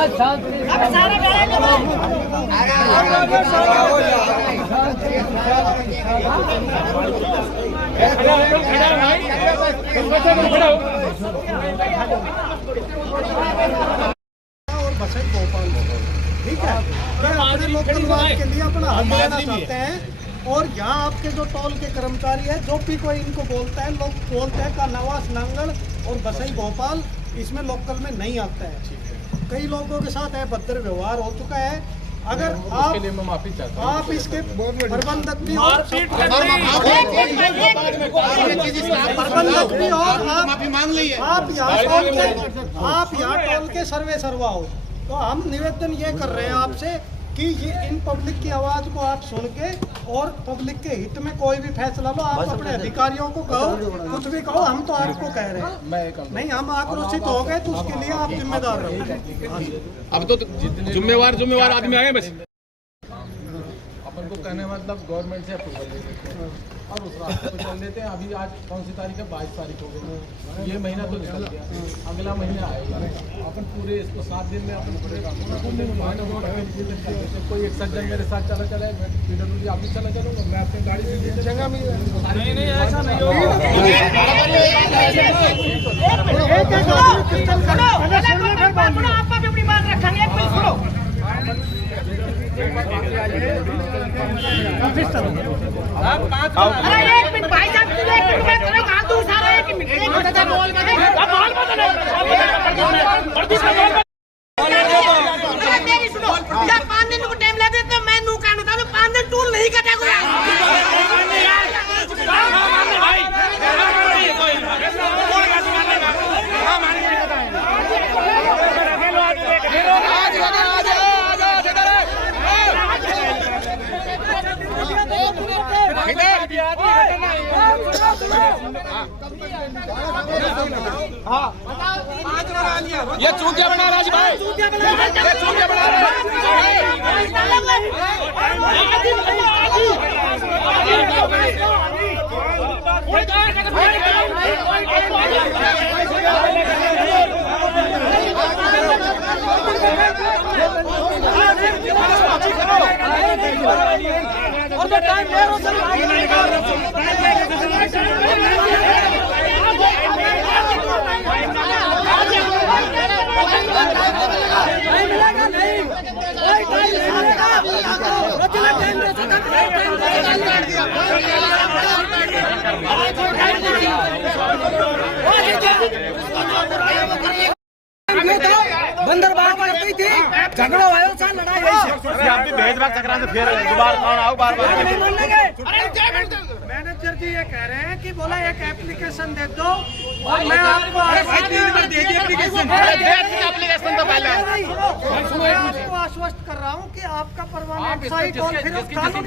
बसंत भोपाल, ठीक है, अपने लोकल वाद के लिए अपना हक लेना चाहते हैं। और यहाँ आपके जो टोल के कर्मचारी है, जो भी कोई इनको बोलता है, लोग बोलते हैं का नवास नांगल और बसंत भोपाल इसमें लोकल में नहीं आता है। कई लोगों के साथ है भद्र व्यवहार हो चुका है। अगर आप इसके प्रबंधक भी और आप यहाँ टोल के सर्वे सर्वा हो, तो हम निवेदन ये कर रहे हैं आपसे कि ये इन पब्लिक की आवाज को आप सुन के और पब्लिक के हित में कोई भी फैसला लो। आप अपने अधिकारियों को कहो, कुछ भी कहो, हम तो आपको कह रहे हैं नहीं, हम आक्रोशित हो गए तो उसके लिए आप जिम्मेदार रहो। अब तो जिम्मेवार आदमी आए बस अपन को कहने मतलब गवर्नमेंट से अप्रूवल ले लेते हैं और उस रास्ते पे चल देते हैं। अभी आज कौन सी तारीख है? 22 तारीख हो गई। ये महीना तो निकल गया, अगला महीना आएगा। अपन पूरे इसको 7 दिन में अपन पूरे कोई एक सज्जन मेरे साथ चला PWD ऑफिस चला चलूँगा, मैं अपनी गाड़ी से जगह में नहीं ऐसा नहीं होगा। ये चूतिया बना राज भाई, चूतिया बना बंदर बार करती थी, झगड़ा हुआ लड़ाई भेजभाग चक्रा से फिर दोबारा आओ बार मैनेजर जी ये कह रहे हैं कि बोला एक एप्लीकेशन दे दो और मैं आपको एप्लीकेशन तो पहले मैं आपको आश्वस्त कर रहा हूँ कि आपका परमानेंट साइट और फिर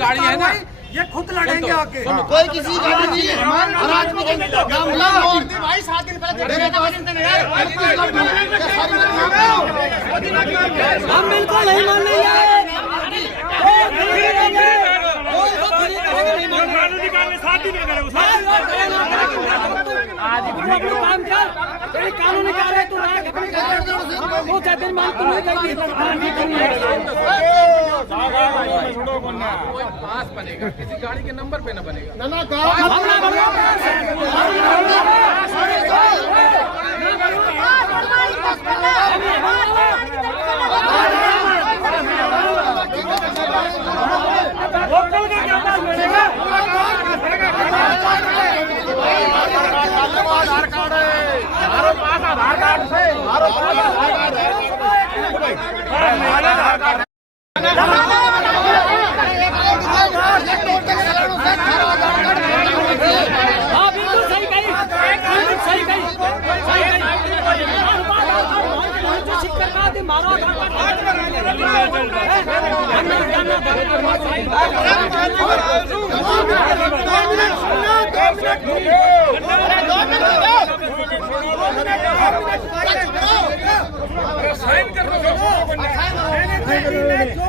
गाड़ी है ना, ये खुद लड़ेंगे आके। कोई किसी गाड़ी नहीं है, भाई 7 दिन पहले हम बिल्कुल नहीं मान रहे कानूनी कार्य तू पास बनेगा, किसी गाड़ी के नंबर पे ना बनेगा। आधार कार्ड है, हमारे पास आधार कार्ड से जो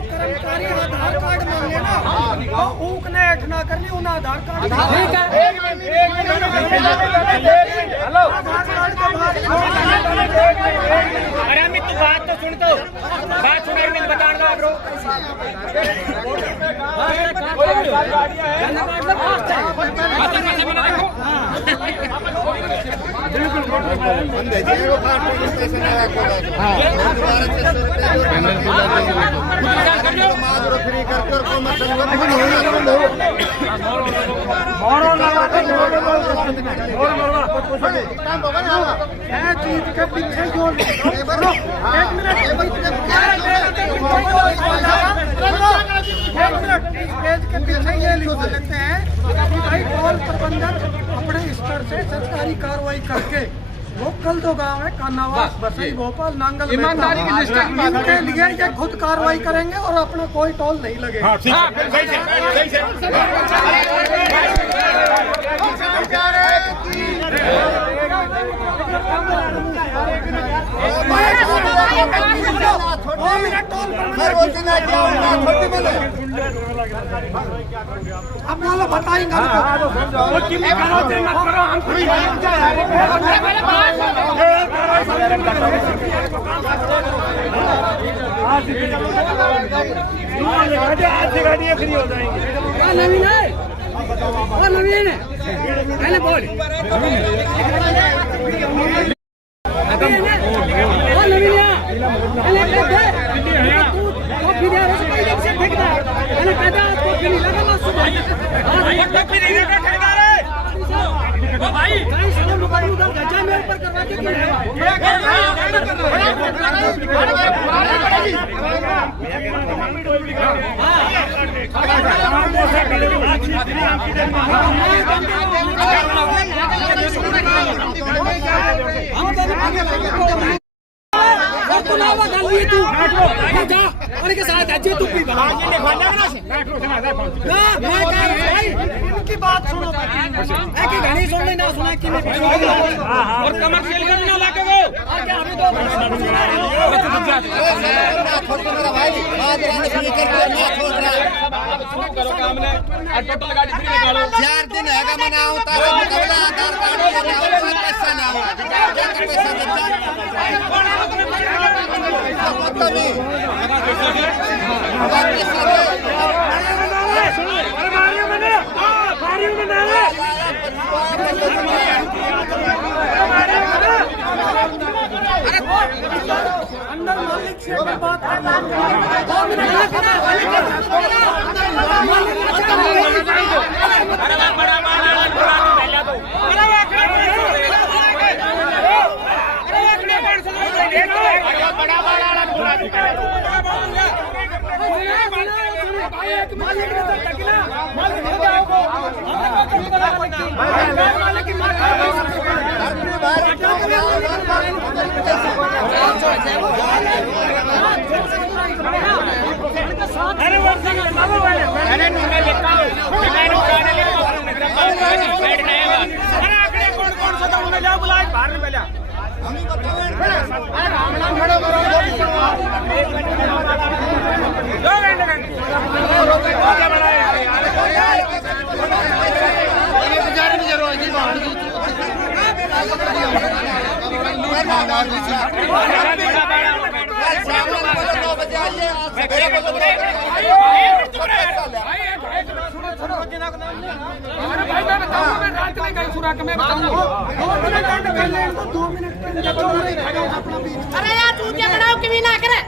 कर्मचारी आधार कार्ड मांगे ना, थूक ने एक ना करनी उन आधार कार्ड ठीक है हेलो अरे अमित तू बात तो सुन तो बात सुनाई मैं बता रहा ब्रो चीज के पीछे जो स्टेज के पीछे ये लिखवा लेते हैं कि भाई टोल प्रबंधक अपने स्तर से सरकारी कार्रवाई करके वो कल दो गाँव है कानावास बसई भोपाल नांगल ईमानदारी की निष्ठा की बात इनके लिए ये खुद कार्रवाई करेंगे और अपना कोई टोल नहीं लगेगा। अब वाला बताएंगे गाड़ियाँ फ्री हो जाएंगी नवीन है और नवीन है पहले बोल की बात सुनो घनी सुन लेना सुना कि और कमर्शियल का ना लाके वो और क्या अभी तो करो काम ने टोटल गाड़ी फ्री निकालो 4 दिन हैगा मनाओ तारा मुकाबला आधार कार्ड लगाओ पैसा ना हो पैसा अंदर मालिक से बात अरे यार चूतिया बनाओ कि भी ना करे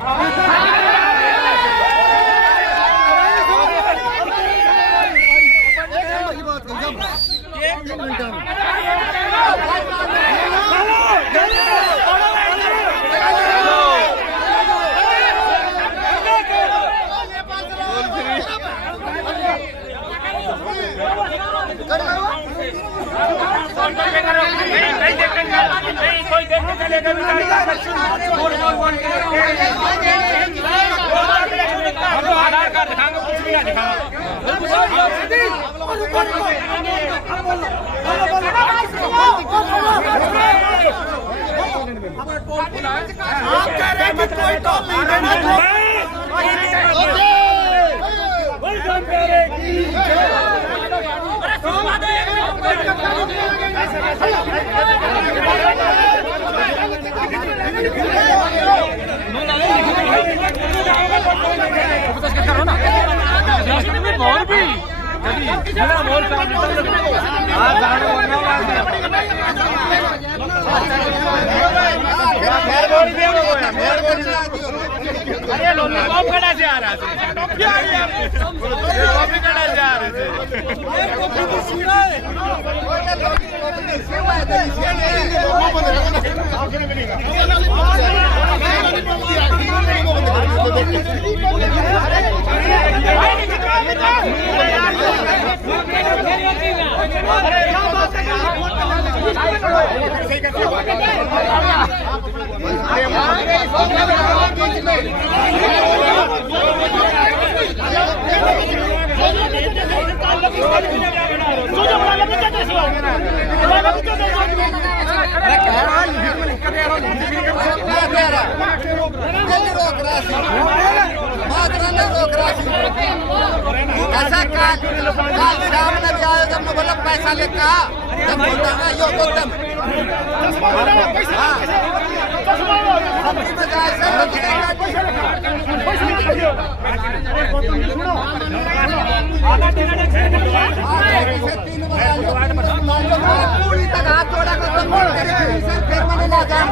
आधार कार्ड दिखाएंगे कुछ भी ना दिखाएंगे आप कह रहे हैं कि कोई टोल नहीं देना। अरे लोग कॉप खड़ा से आ रहा ऐसा शाम ने भी आया जब बोला पैसा लेकर जब बोलता है यो तो तब पूरी तक हाथ जोड़ा कर फिर मैंने ना जान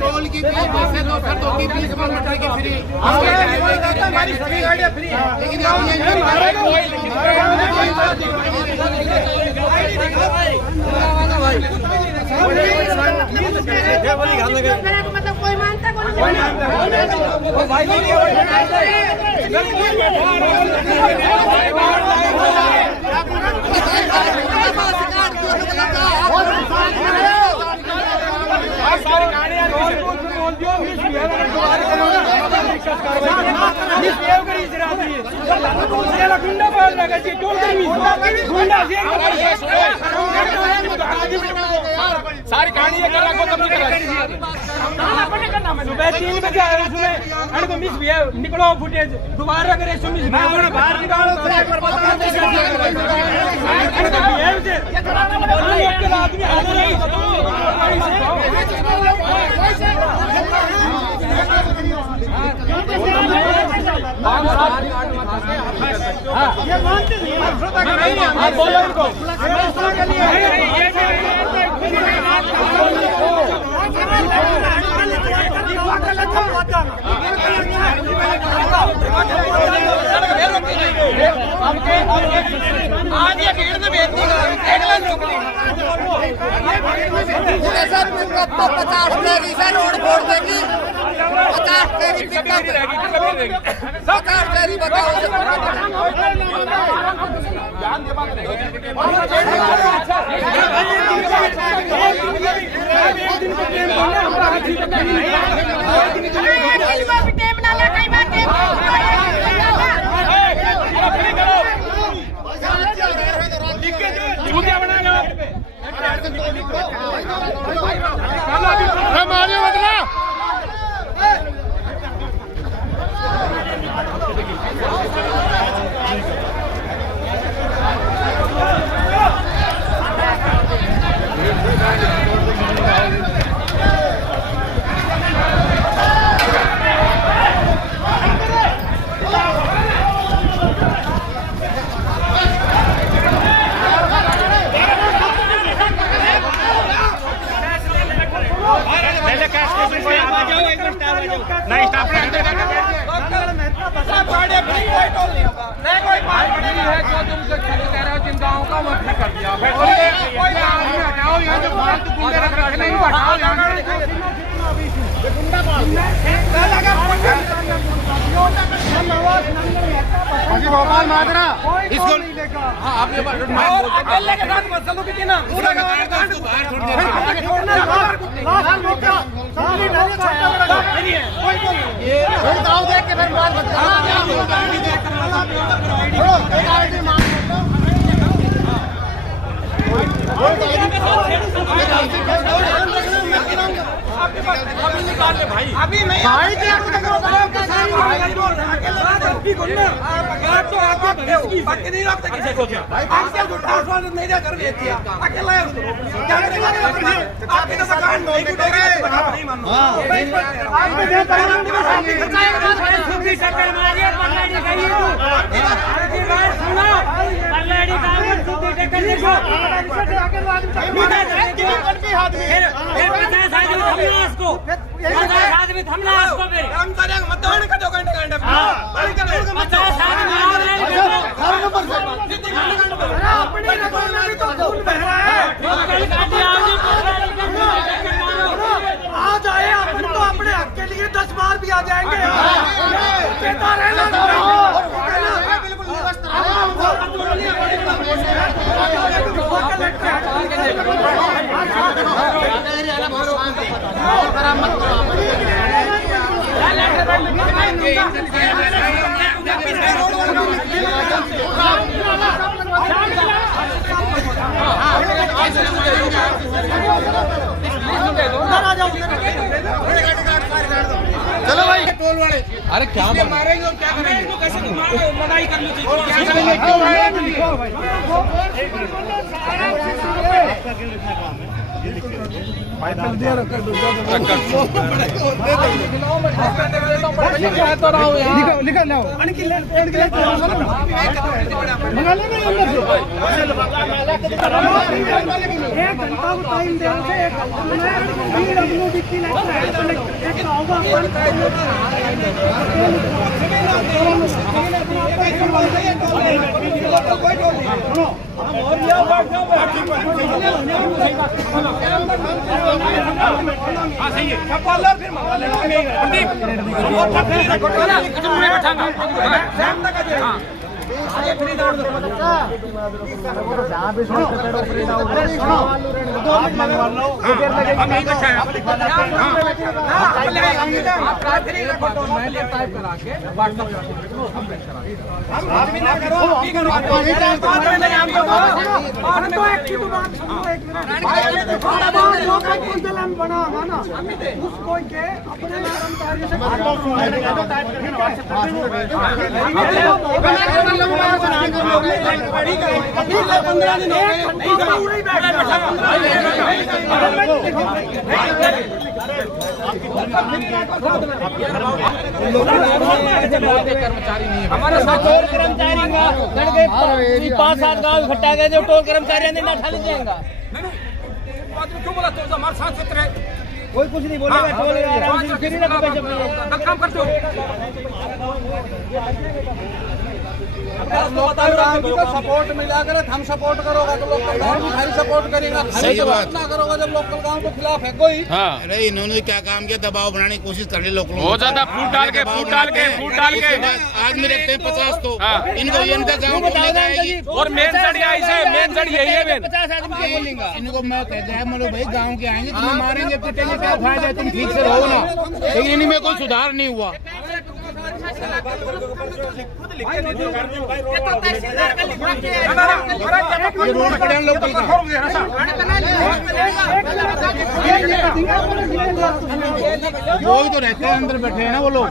टोल की पैसे दो फिर 20 किलोमीटर की फ्री हमारी सभी गाड़ियां फ्री है लेकिन मतलब कोई मानता सारी कहानी ये कर रखो तब सुबह 3 बजे आए सुबह अरे को मिस भी निकलो फुटेज दोबारा करे मिस बाहर निकालो आदमी हाजिर नहीं ये मानते नहीं आप बोलो उनको आज ये भीड़ में बेचती तो 50 तेरी से रोड फोड़ देगी 50 तेरी पिकअप 50 तेरी बताओ नहीं स्टाफ कोई है जो तुमसे कह रहे हो जिन गाँव का वो ठीक कर दिया हटाओ यहाँ जो फालतू गुंडे रख रखे नहीं हटाओ यहाँ माजरा इसको नहीं देगा। और अकेले के साथ मत चलो कि ना पूरा लास्ट मौका सारी नदी छोटा बड़ा कोई को नहीं ये दाव देख के फिर मार मत अभी निकाल ले भाई, अभी नहीं भाई क्या करो तो आपके बाकी नहीं रखता किसी को क्या आपसे आश्वासन नहीं दे कर लेती है अकेला है उसको क्या करेगा आपके तो दुकान नहीं टूटेगा नहीं मानो आज में दे सुखी सरकार मारिए पल्लड़ी गई तू आपकी बात सुनो पल्लड़ी का सुखी टक्कर देखो फिर 50 आदमी थमना उसको 50 आदमी थमना उसको फिर हम करेंगे मतदान का 2 घंटे 50 आदमी हर नंबर से अपने नगर में भी तो खून बह रहा है आ जाए अपन तो अपने हक के लिए 10 बार भी आ जाएंगे कहता रहना चलो भाई टोल वाले अरे क्या मारेंगे और क्या करेंगे इनको कैसे मारेंगे लड़ाई कर लो निकल लाओ मंगा लेंगे अंदर से 1 घंटा को टाइम देने से 1 घंटा में PWD की लगता है एक बनागा ना उसको के अपने कर्मचारी से हमारे साथ और कर्मचारी 5-7 गाँव इकट्ठा गए जो टोल कर्मचारी नहीं उठा ले जाएगा क्यों बोला तो हमारे साथ सूत्र है कोई कुछ नहीं बोलेगा टोल आराम से फ्री रखो पैसे काम करते हो सपोर्ट मिला कर हम सपोर्ट करोगा तो लोकल गाँव भी खाली सपोर्ट करेगा खाली सपोर्ट ना करोगा जब लोकल गाँव के खिलाफ है कोई। अरे इन्होंने क्या काम किया, दबाव बनाने की कोशिश कर रहे लोग हो जाता फूट डाल के आज में रखते हैं 50 तो इनको इनका गाँव और मेन जड़िया इसे मेन जड़ी यही है मेन 50 आदमी क्या बोलेंगे इनको मैं कहता है मतलब भाई गाँव के आएंगे तुम्हें मारेंगे पिटेंगे क्या फायदा है, तुम ठीक से रहो ना, लेकिन इनमें कोई सुधार नहीं हुआ। वो ही तो रहते हैं अंदर बैठे हैं ना वो लोग।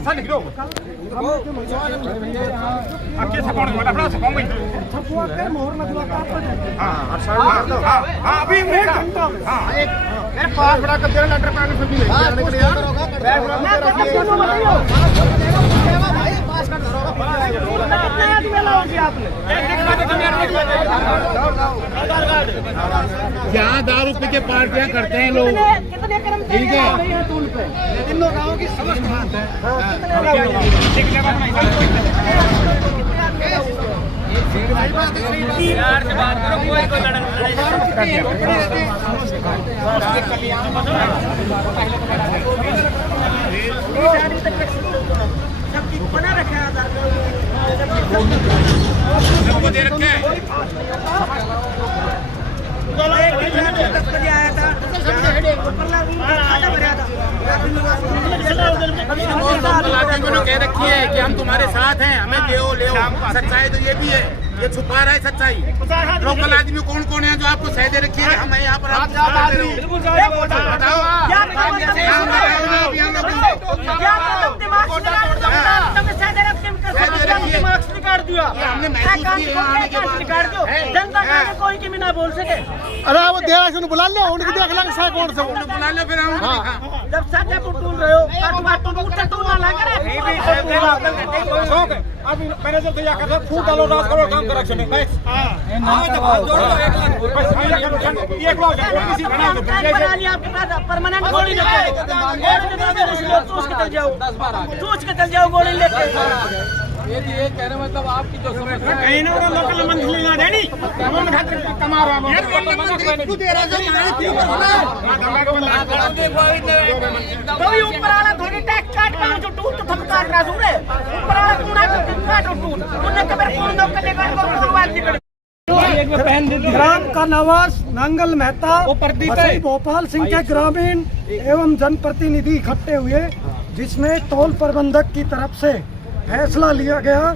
अभी 1 घंटा पास बड़ा कर देना लेटर पैन से भी यहाँ दारू पी के पार्टियां करते हैं लोग, ठीक है। तीनों गाँव की समस्या यार से बात करो कोई लड़ाई बना रखा है सबको दे रखे हैं। कह रखी है कि हम तुम्हारे साथ हैं, हमें ले सच्चाई तो ये भी है, ये छुपा रहा है सच्चाई। लोकल आदमी कौन कौन है जो आपको सह दे रखी है? हम यहाँ पर कोई की भी ना बोल सके। अरे वो देरा से बुला लो, उनकी देख लेंगे सा कौन से बुला लो फिर हम। जब सच्चा टूट रहे हो ना लग रहा अभी मैनेजर तैयार कर रहा है, फूट डालो, रात करो, काम करो, चले बस। परमानेंट गोली लेके सोच के चल जाओ गोली लेके। ये कहने मतलब आपकी जो समस्या कहीं ना लोकल मंथली ना देनी कमा रहा है कोई ऊपर वाला थोड़ी टैक्स काट रहा जो टूट तो थम काट रहा सूरे ऊपर वाला टूना तो काट टूट तूने कबर फोन दो के लेकर बात निकल। ग्राम का नवास नांगल मेहता वसई भोपाल सिंह के ग्रामीण एवं जनप्रतिनिधि इकट्ठे हुए, जिसमें टोल प्रबंधक की तरफ से फैसला लिया गया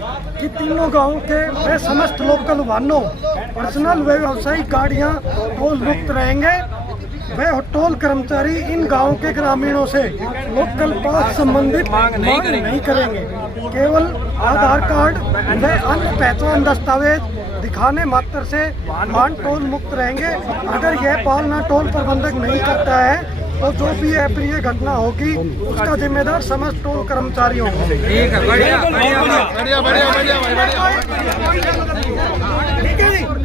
कि तीनों गांवों के वे समस्त लोकल वाहनों, पर्सनल व व्यावसायिक गाड़ियां टोल मुक्त रहेंगे। वे टोल कर्मचारी इन गांवों के ग्रामीणों से लोकल पास संबंधित मांग नहीं करेंगे। केवल आधार कार्ड व अन्य पहचान दस्तावेज दिखाने मात्र से वाहन टोल मुक्त रहेंगे। अगर यह पालना टोल प्रबंधक नहीं करता है तो जो भी अप्रिय घटना होगी उसका जिम्मेदार समस्त टोल कर्मचारी होंगे। ठीक है, बढ़िया बढ़िया बढ़िया बढ़िया बढ़िया।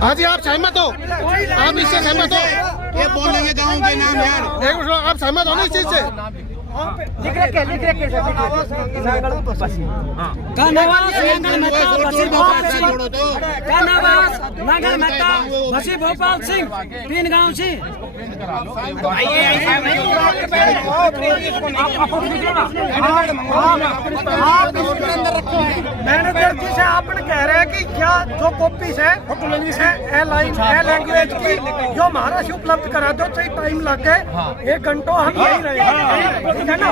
हाँ जी, आप सहमत हो? आप इससे सहमत हो? ये बोलेंगे गाँव के नाम यार, आप सहमत हो ना इस चीज से? लिख रखे वसी भोपाल सिंह 3 गांव से मैनेजर जी से आपने कह रहे हैं कि क्या जो कॉपीज है लैंग्वेज की जो महाराज उपलब्ध करा दो, चाहे टाइम लगे 1 घंटा हम यही रहेंगे, ठीक है ना?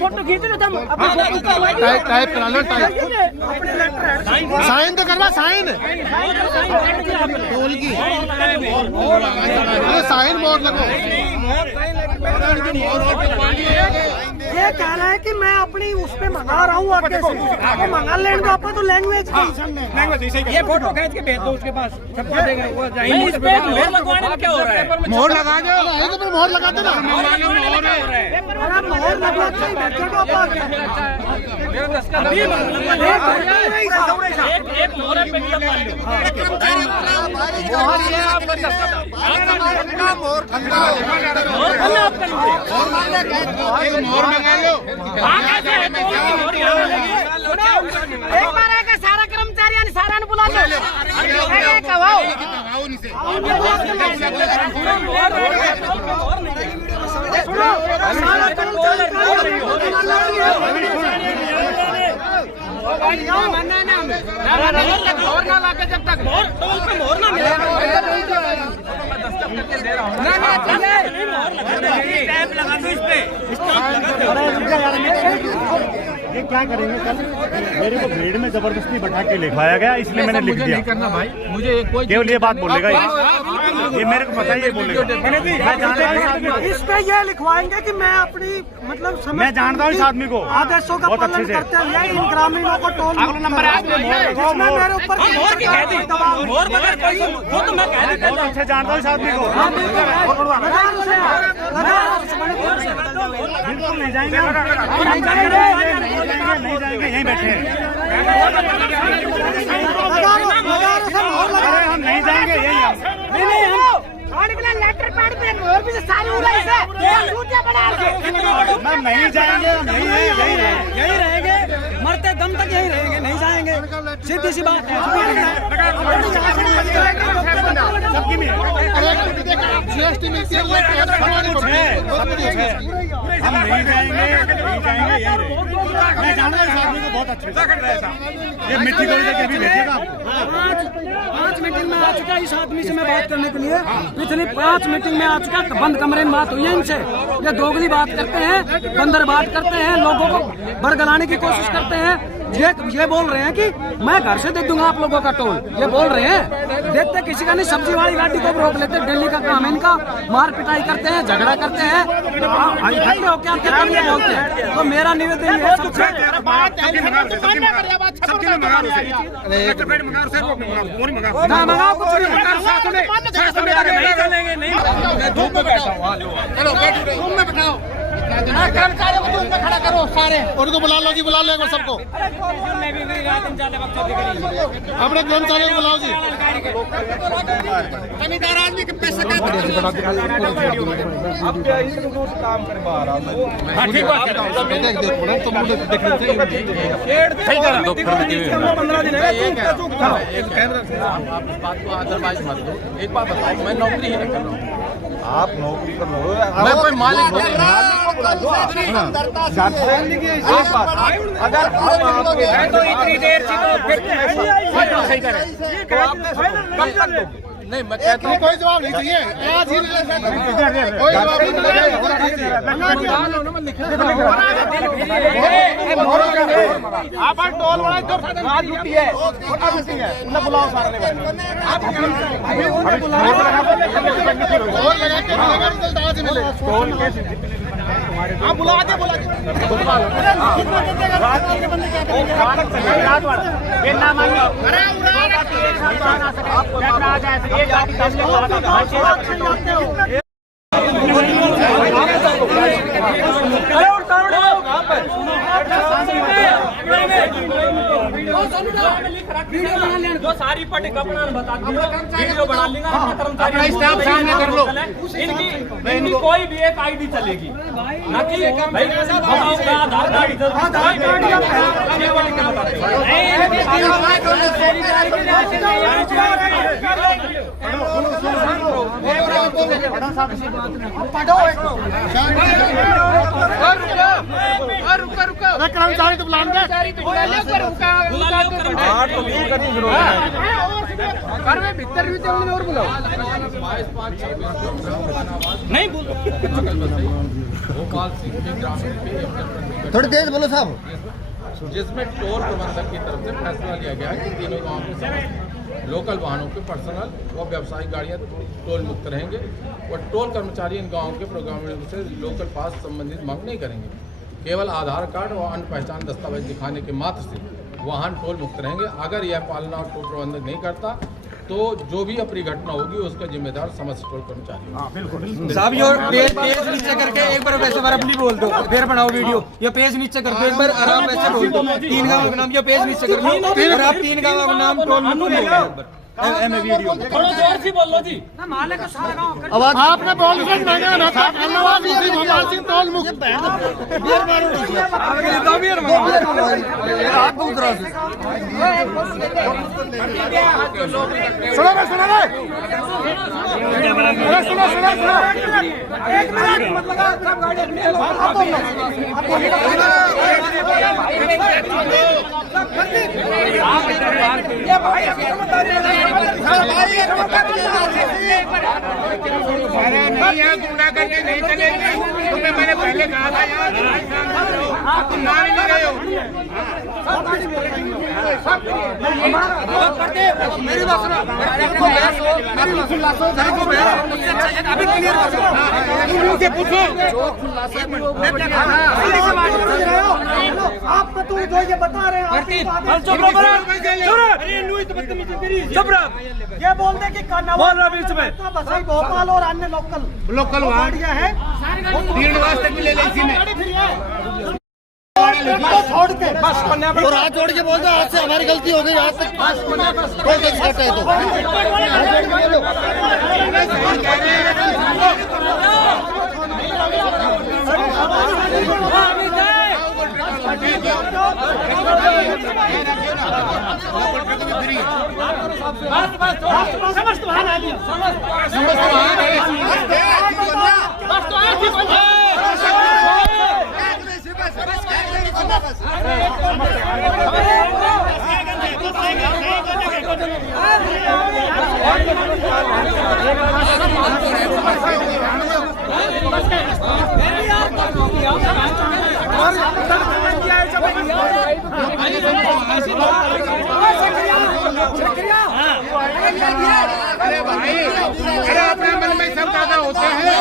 फोटो खींच लो, टाइप करा लो, टाइप साइन तो करवा, साइन टोल की साइन बोर्ड लगो। ये कह रहा है कि मैं अपनी उस पे मंगा रहा हूँ आगे से, आपको मंगा लेने दो, आप तो लैंग्वेज ये फोटो खींच के भेज दो उसके पास, सबको देगा वो जाएंगे। मोहर लगवाने में क्या हो रहा है? मोहर लगा दो, मोहर लगा दो ना, मोहर लगवा मोहर मंगा लो। एक बार आएगा सारा कर्मचारी सारा ने बुला लो, ना लाके जब तक टोल पे मोहर ना मिले लगा दो इस पे। ये क्या करेंगे? कल मेरे को भीड़ में जबरदस्ती बैठा के लिखवाया गया, इसलिए मैंने लिख दिया। नहीं करना भाई, मुझे कोई केवल ये बात बोलेगा, ये मेरे को पता है, ये बोलेगा। इस पे ये लिखवाएंगे कि मैं अपनी मतलब मैं जानता हूँ इस आदमी को आदेशों का बहुत अच्छे पालन से। करते हुए इन ग्रामीणों को टोल नंबर मेरे ऊपर मोहर बगैर कोई वो तो मैं कह देता हूं, अच्छे जानता हूँ इस आदमी को। बिल्कुल नहीं जाएंगे, नहीं जाएंगे, यहीं बैठे हैं। हम नहीं जाएंगे, यहीं लेटर पैड पे मोहर भी सारी उड़ाई से मैं नहीं जाएंगे, हम यहीं रहेंगे, मरते दम तक यहीं रहेंगे, नहीं जाएंगे, सीधी सी बात है। GST मिलती है, हम नहीं जाएंगे, यहीं रहेंगे। मैं जानता हूँ इस आदमी को बहुत अच्छे से। ये मिट्टी गोली देके अभी भेजिएगा आप। 5 मीटिंग में आ चुका इस आदमी से मैं बात करने के लिए। पिछली 5 मीटिंग में आ चुका, बंद कमरे में बात हुई है इनसे। ये दोगली बात करते हैं, बंदर बात करते हैं, लोगों को बरगलाने की कोशिश करते हैं। ये बोल रहे हैं कि मैं घर से दे दूंगा आप लोगों का टोल, ये बोल रहे हैं। देखते किसी का नहीं, सब्जी वाली गाड़ी को रोक लेते। दिल्ली का काम है इनका, मार पिटाई करते हैं, झगड़ा करते हैं, इकट्ठे होकर आके करने बोलते हैं। तो मेरा निवेदन ये है सबसे मंगाओ कुछ कर्मचारियों को धूप में खड़ा करो सारे। उनको बुला लो जी, बुला लो एक बार सबको। अपने कर्मचारियों को बुलाओ जी। जमींदार आदमी के पैसे का एक बात बताओ, मैं नौकरी ही नहीं कर रहा हूँ। आप नौकरी कर लो, मैं कोई मालिक अगर तो इतनी देर से तो फिर सही करें। नहीं, मैं कहता हूँ कोई जवाब नहीं चाहिए। कोई जवाब नहीं आप टोल वाला जो रात ड्यूटी है, छोटा मीटिंग है, उन्हें बुलाओ सारे आप बुला दे जो सारी पट कपड़ा बता वीडियो बना लेगा, कर्मचारी स्टाफ सामने कर लो। इनकी कोई भी एक आईडी चलेगी, ना कि भाई आधार कार्ड कर्मचारी तो बुला भीतर भी और बुलाओ नहीं बोलो। थोड़ी तेज बोलो साहब। जिसमें टोल प्रबंधक की तरफ से फैसला लिया गया कि तीनों गाँव के लोकल वाहनों के पर्सनल व व्यावसायिक गाड़ियां टोल मुक्त रहेंगे और टोल कर्मचारी इन गाँव के प्रोग्रामियों से लोकल पास संबंधित मांग नहीं करेंगे। केवल आधार कार्ड और अन्य पहचान दस्तावेज दिखाने के मात्र से वाहन टोल मुक्त रहेंगे। अगर यह पालना और टोल प्रबंधक नहीं करता तो जो भी अपनी घटना होगी उसका जिम्मेदार समस्त टोल कर्मचारी। साहब ये पेज नीचे करके एक बार वैसे बार अपनी बोल दो, फिर बनाओ वीडियो। ये पेज नीचे करके एक बार आराम वैसे बोल दो, 3 गाँव का नाम ये पेज नीचे कर लो और आप 3 गाँव का नाम टोल वीडियो थोड़ा जोर से बोल लो जी। आवाज आपने टोल से मांगा ना था, धन्यवाद श्री भगवान सिंह टोल मुक्त। सुनो एक मिनट मत लगा, सब गाड़ी ये भाई अभी नहीं यहाँ गुंडा करने नहीं चलेंगे। तुम्हें मैंने पहले कहा था यार, आप तुम मान नहीं रहे हो। मेरी बात सुनो, अभी क्लियर मुझे पूछो। आप तो जो ये बता रहे हैं ये बोल दे कि बसई भोपाल और अन्य लोकल गाड़ियां हैं, 3 तक भी ले ली इसी में। छोड़ के बस और हाथ जोड़ के बोल दो आज से हमारी गलती हो गई, आज तक कोई देख सकता है समझ अरे भाई, अरे अपने मन में सब ज्यादा होते हैं।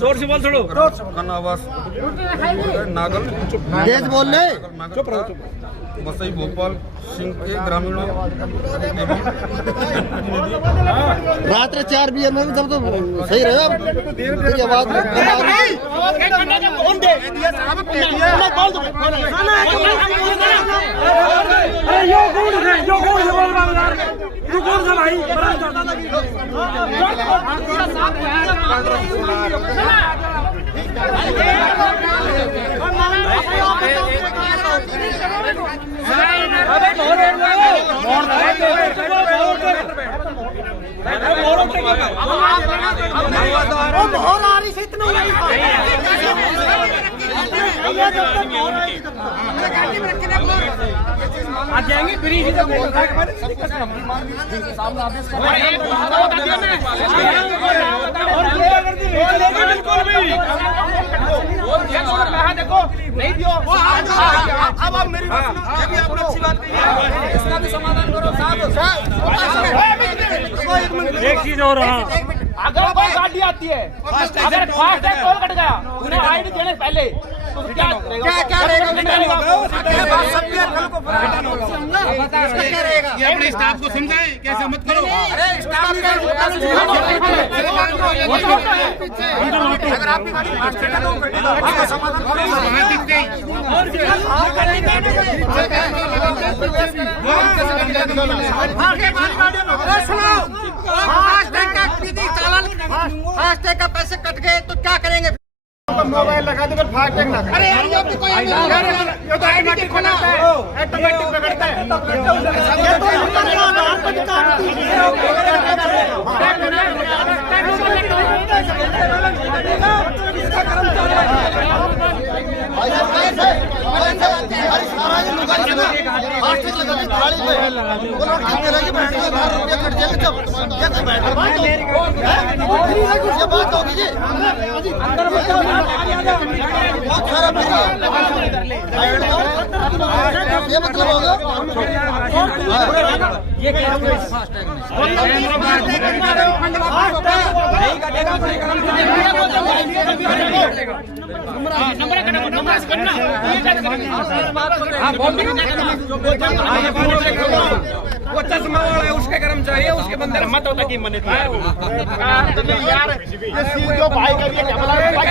जोर से बोल छोड़ो आवास नागल तेज बोल ले। चुप रहो बसई भोपाल सिंह के ग्रामीणों रात 4 बजे में सब तो सही रहेगा। तेरी आवाज आ जाएंगे ब्रिज देखो नहीं दियो अब आप मेरी बात सुनो। ये भी आपने अच्छी बात कही है, इसका भी समाधान करो साहब। एक चीज और अगर कोई गाड़ी आती है, अगर फास्ट टैग टोल कट गया, उन्हें आईडी देने पहले तो क्या ये अपने स्टाफ को समझाएं, कैसे मत करो। अगर आपकी गाड़ी फास्ट टैग है तो समाधान फास्टैग का पैसे कट गए तो क्या करेंगे? मोबाइल लगा दो फास्टैग ना करें। अरे यार ये तो कोई नहीं है, ये तो ऑटोमेटिक बनाता है, ऑटोमेटिक पकड़ता है। ये तो नंबर का आधार पर काट बात होगी जी बहुत खराब ये मतलब होगा ये क्या वो चश्मा वाला है, उसके कर्मचारी है, उसके बंदे मत होता कि मन यार जो भाई का ये कैमरा है भाई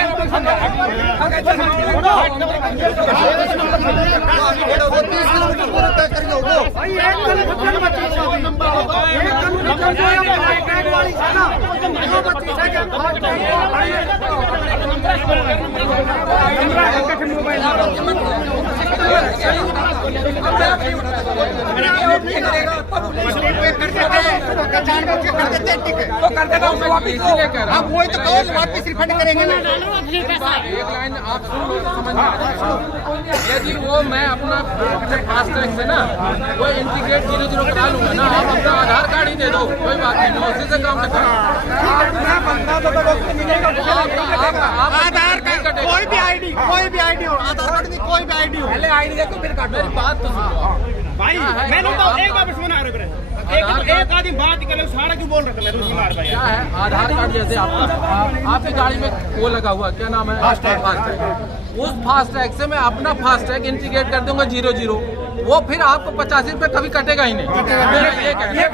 वापस रिफंड करेंगे ना। एक लाइन आप यदि वो मैं अपना फास्टैग से ना वो इंटीग्रेट 00 करा लूंगा ना, आप अपना आधार कार्ड ही दे दो, कोई बात नहीं, उसी से काम रखा। आधार कार्ड कोई भी आईडी हो, आधार कार्ड नहीं कोई भी आईडी देखो फिर काटो। मेरी बात तो सुनो भाई मैंने तो एक बार सुना है एक आदमी बात निकले सारा क्यों बोल रहा था मैं तो सुना भाई क्या है आधार कार्ड जैसे आपकी गाड़ी में वो लगा हुआ क्या नाम है फास्टैग। उस फास्टैग से मैं अपना फास्टैग इंटीग्रेट कर दूंगा 00 वो फिर आपको 85 रुपये कभी कटेगा ही नहीं। ये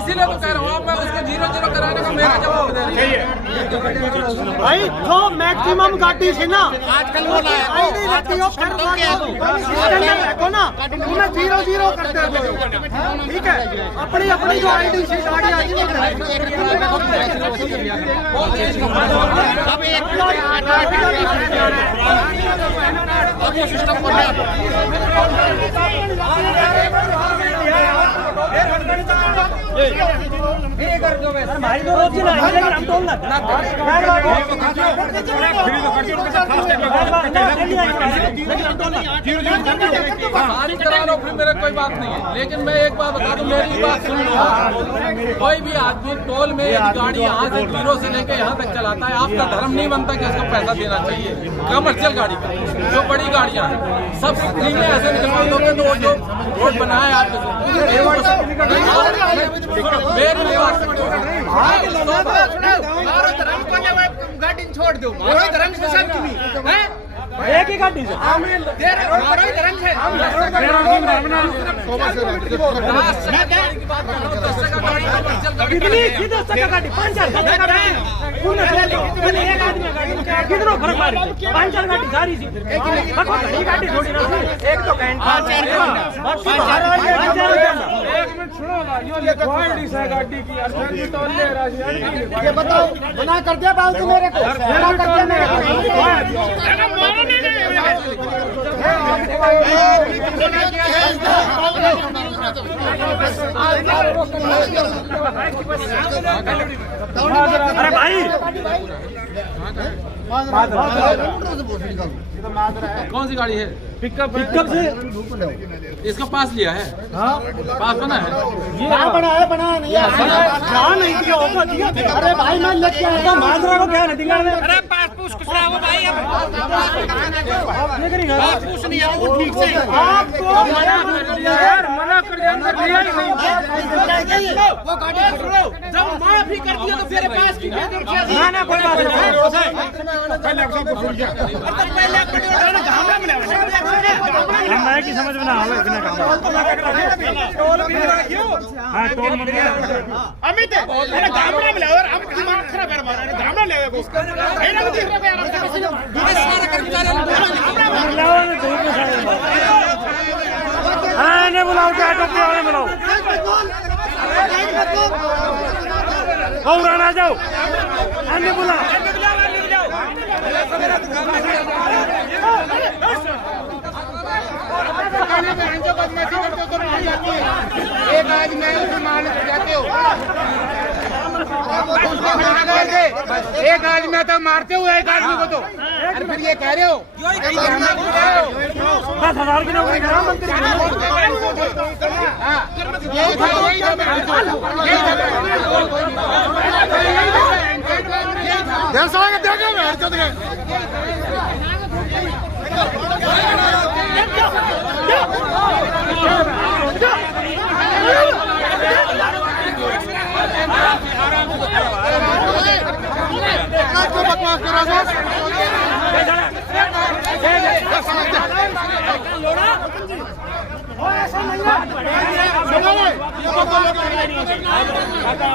इसीलिए तो कह रहा हूँ मैं उसको 00 कराने का मेरा जवाब दे रही है भाई तो मैक्सिमम गाड़ी से ना आजकल वो आईडी रहती हो फिर देखो ना तुम्हें 00 करते हो ठीक है अपनी अपनी जो आईडी से गाड़ी आती है अब ये सिस्टम को भाई तो रोज ना लेकिन हम टोल ना सारी करा लो फिर मेरे कोई बात नहीं है। लेकिन मैं एक बात बता दूं मेरी बात सुन लो। कोई भी आदमी टोल में गाड़ी यहाँ से 0 से लेके यहाँ तक चलाता है आपका धर्म नहीं बनता कि उसको पैसा देना चाहिए। कमर्शियल गाड़ी का जो बड़ी गाड़ियाँ हैं सब फ्री में ऐसे निकलवा दोगे तो जो रोड बनाए आप मेरी बात गाड़ी छोड़ दो धर्म से सब एक ही गाड़ी से कितनी 10 टका गाड़ी 5-4 कितना फर्क मार 5-4 गाड़ी सारी सी बड़ी गाड़ी थोड़ी ना एक तो ये बताओ मना कर दिया बाल तू मेरे को मना कर दिया मेरे अरे भाई कौन सी गाड़ी है? पिकअप से इसका पास लिया है? पास बना है? बना नहीं दिया होगा दिया। अरे भाई मैं लेके आया माजरा को क्या नहीं दिला। अरे पास पूछ कुछ रहा हो भाई अब पूछ नहीं है वो ठीक से आपको मना कर वो गाड़ी छोड़ो जब माफी कर दिया तो फिर पास की ना कोई बात नहीं मैं की समझ में ना आवे बिना काम टोल भी रखियो हां टोल मत अमित अरे गामड़ा में ले और अब दिमाग खराब कर मारा गामड़ा ले को है ना दिख रहा है सारा कर्मचारी हां ने बुलाओ क्या टोपी वाले बुलाओ और आ जाओ आने बुलाओ एक आज मैं मान जाते हो एक आज मैं तो मारते हुए एक आदमी को तो अरे फिर ये कह रहे हो 10,000 की नौकरी करा मंत्री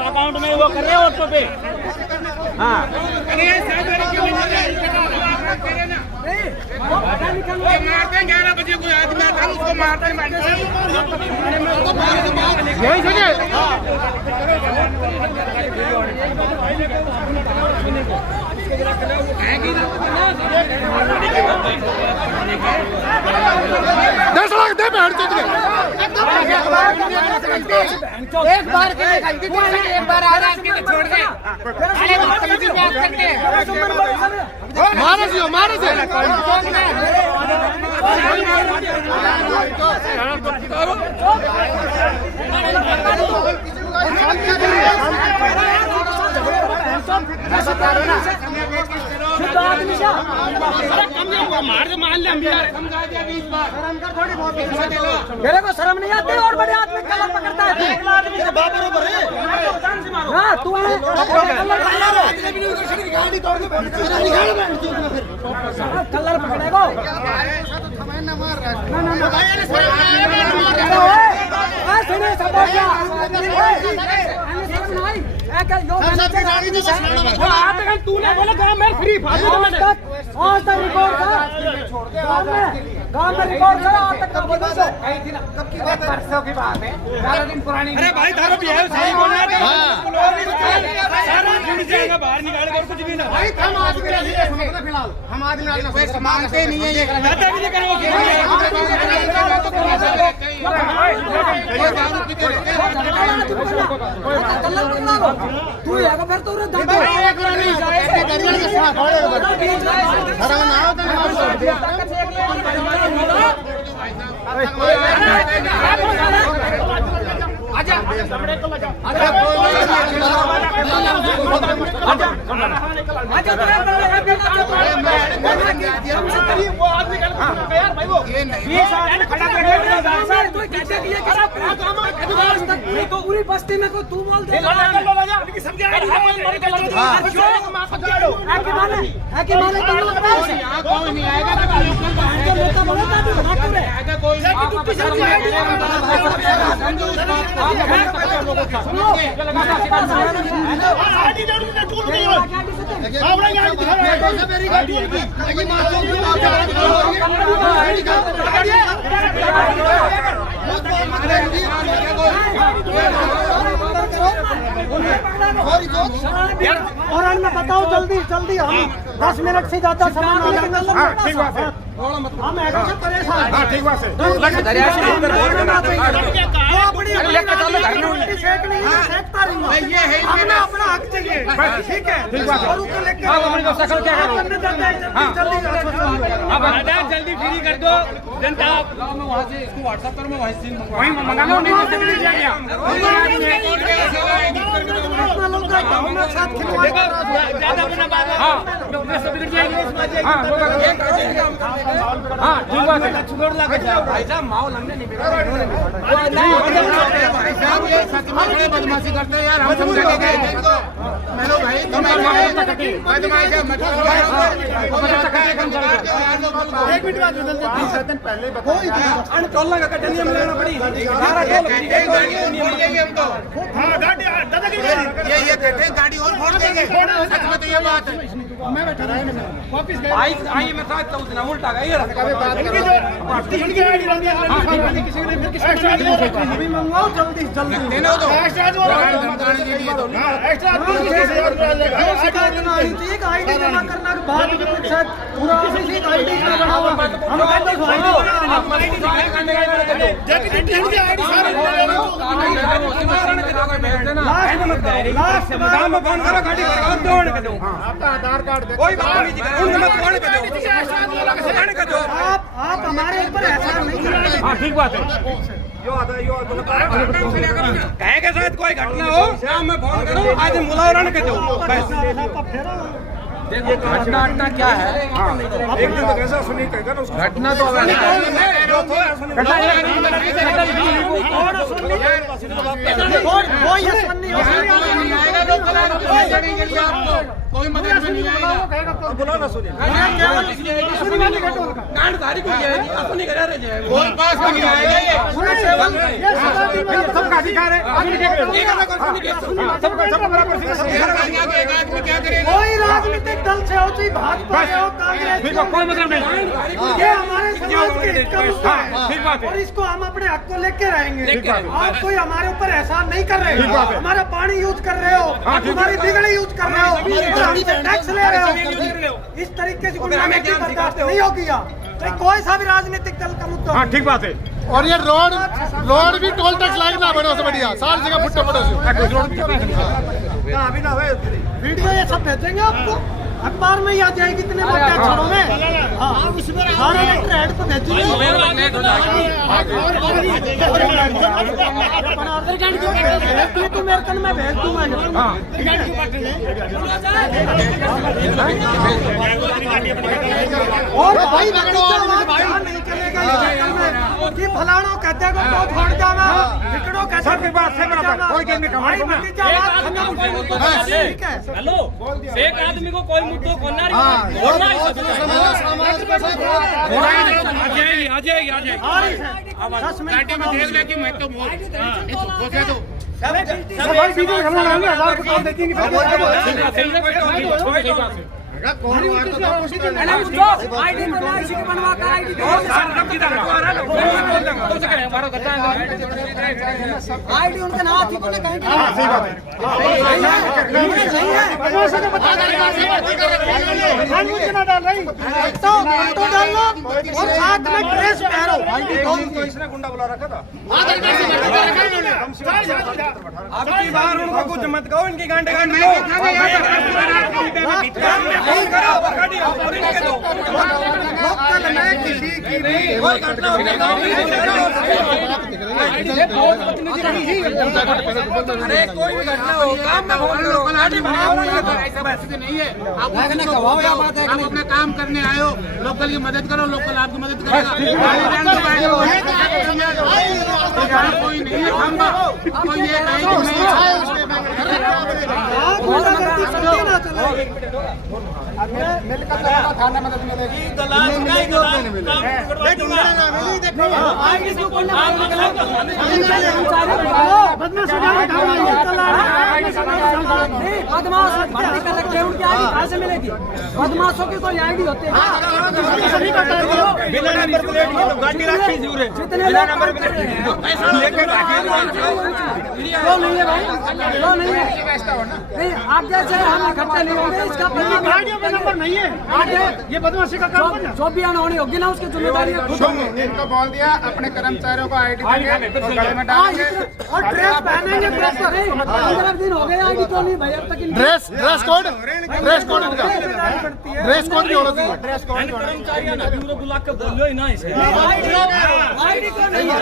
अकाउंट में वो कर रहे हो ऑटो पे हाँ मारते 11 बजे कोई आदमी आता है उसको मारते यही सोचे एक बार के लिए एक बार आ रहा है छोड़ दे मारे से शुद्ध आदमी से मेरे को शर्म नहीं आती और बड़े आदमी कलर पकड़ता है हाँ तू कलर पकड़ेगा तूने बोला गाँव में फ्री आज तक रिकॉर्ड था गाँव में रिकॉर्ड था आज तक कब की बात परसों की बात है 12 दिन पुरानी। अरे भाई तारा भी है सही बोलना है सारा छूट जाएगा बाहर निकाल कर कुछ भी ना भाई हम आज के लिए फिलहाल हम आज कोई मानते नहीं है ये दादा भी करेंगे तू है फिर तो पूरी बस्ती में को तू बोल दे और मैं बताओ जल्दी जल्दी हम 10 मिनट से ज्यादा सामान हम ऐसे परेशान ठीक बात है हमने अपना हक चाहिए ठीक है जल्दी फ्री कर दो जनता मैं वहाँ से इसको व्हाट्सएप करूँ मैं वहीं मंगा लो बदमाशी करते हो यार हम एक मिनट बाद पहले टोलना का नियम लेना पड़ी ये कहते हैं गाड़ी और फोड़ देंगे सच में तो ये बात है मैं बैठा वापिस आई मैं साथ तो उतना उल्टा गया ये मंगवाओ जल्दी जल्दी देना दो आईडी जमा करना के बाद शायद पूरा आईडी आपका आधार कार्ड कोई बात नहीं आप हमारे ऊपर एहसान नहीं कर रहे। हाँ ठीक बात है कहे के साथ कोई घटना हो शाम में फोन करो आज मुलावरण के दो घटना क्या है एक दिन तो कैसा सुनी कहेगा ना उसको घटना तो कोई मदद में नहीं आएगा बुलाना सुनिए गांडधारी को अपनी घर कोई पास नहीं आएगा ये सबका अधिकार है कोई राजनीतिक दल से हो चाहे भाजपा हो कांग्रेस कोई मतलब नहीं ये हमारे समाज के हित का मुद्दा है और इसको हम अपने हक को लेके रहेंगे आप कोई हमारे ऊपर एहसान नहीं कर रहे हो हमारा पानी यूज कर रहे हो हमारी बिजली यूज कर रहे हो टैक्स ले रहे हो इस तरीके से बर्दाश्त नहीं होगी कोई सा भी राजनीतिक दल का मुद्दा। हाँ ठीक बात है और ये रोड भी टोल टैक्स लाइक ना बनो से बढ़िया सारी जगह फुट्टे पड़ो वीडियो ये सब भेजेंगे आपको अखबार में ही आ जाएगी कितने टैक्स में। हाँ सारे लेटर हेड पे भेजेंगे तू मेरे कन मैं भेज दूंगा। और भाई नहीं चलेगा कि फलानो कहते को तो छोड़ जाना, लिखड़ो कहते सबके बात से कोई के नहीं कमाई ठीक है। हेलो एक आदमी को कोई मुद्दो करना नहीं आ जाएगी 10 मिनट में देख ले कि मैं तो बोल दो आईडी उनके नाम थी को कहीं तो डाल लो और साथ में ड्रेस पहनो। इसने गुंडा बुला रखा था। आपकी बार उनको कुछ मत कहो, इनकी गांडे गांडे किसी की भी कोई भी घटना हो काम में ऐसा नहीं है। आप अपना काम करने आए हो, लोकल की मदद करो, लोकल आपकी मदद करेगा। कोई नहीं है खंबा, कोई ये नहीं खाना मदद मिलेगी। बदमाशों की कोई आईडी होती है बिना नंबर प्लेट की तो गाड़ी रखी जरूर है। बिना नंबर प्लेट क्यों नहीं है भाई, क्यों नहीं है? नहीं आप जैसे हम इकट्ठे नहीं होंगे, इसका गाड़ियों में नंबर नहीं है, ये बदमाशी का काम है। जो भी होनी होगी ना उसकी जिम्मेदारी है। इनको बोल दिया अपने कर्मचारियों को आईडी देंगे और गले में डालेंगे और ड्रेस पहनेंगे। 15 दिन हो गए आईडी तो नहीं भाई अब तक। ड्रेस कोड इनका ड्रेस कोड की औरत है। कर्मचारी ना पूरा बुला के बोल लो ना इसे आईडी तो नहीं है।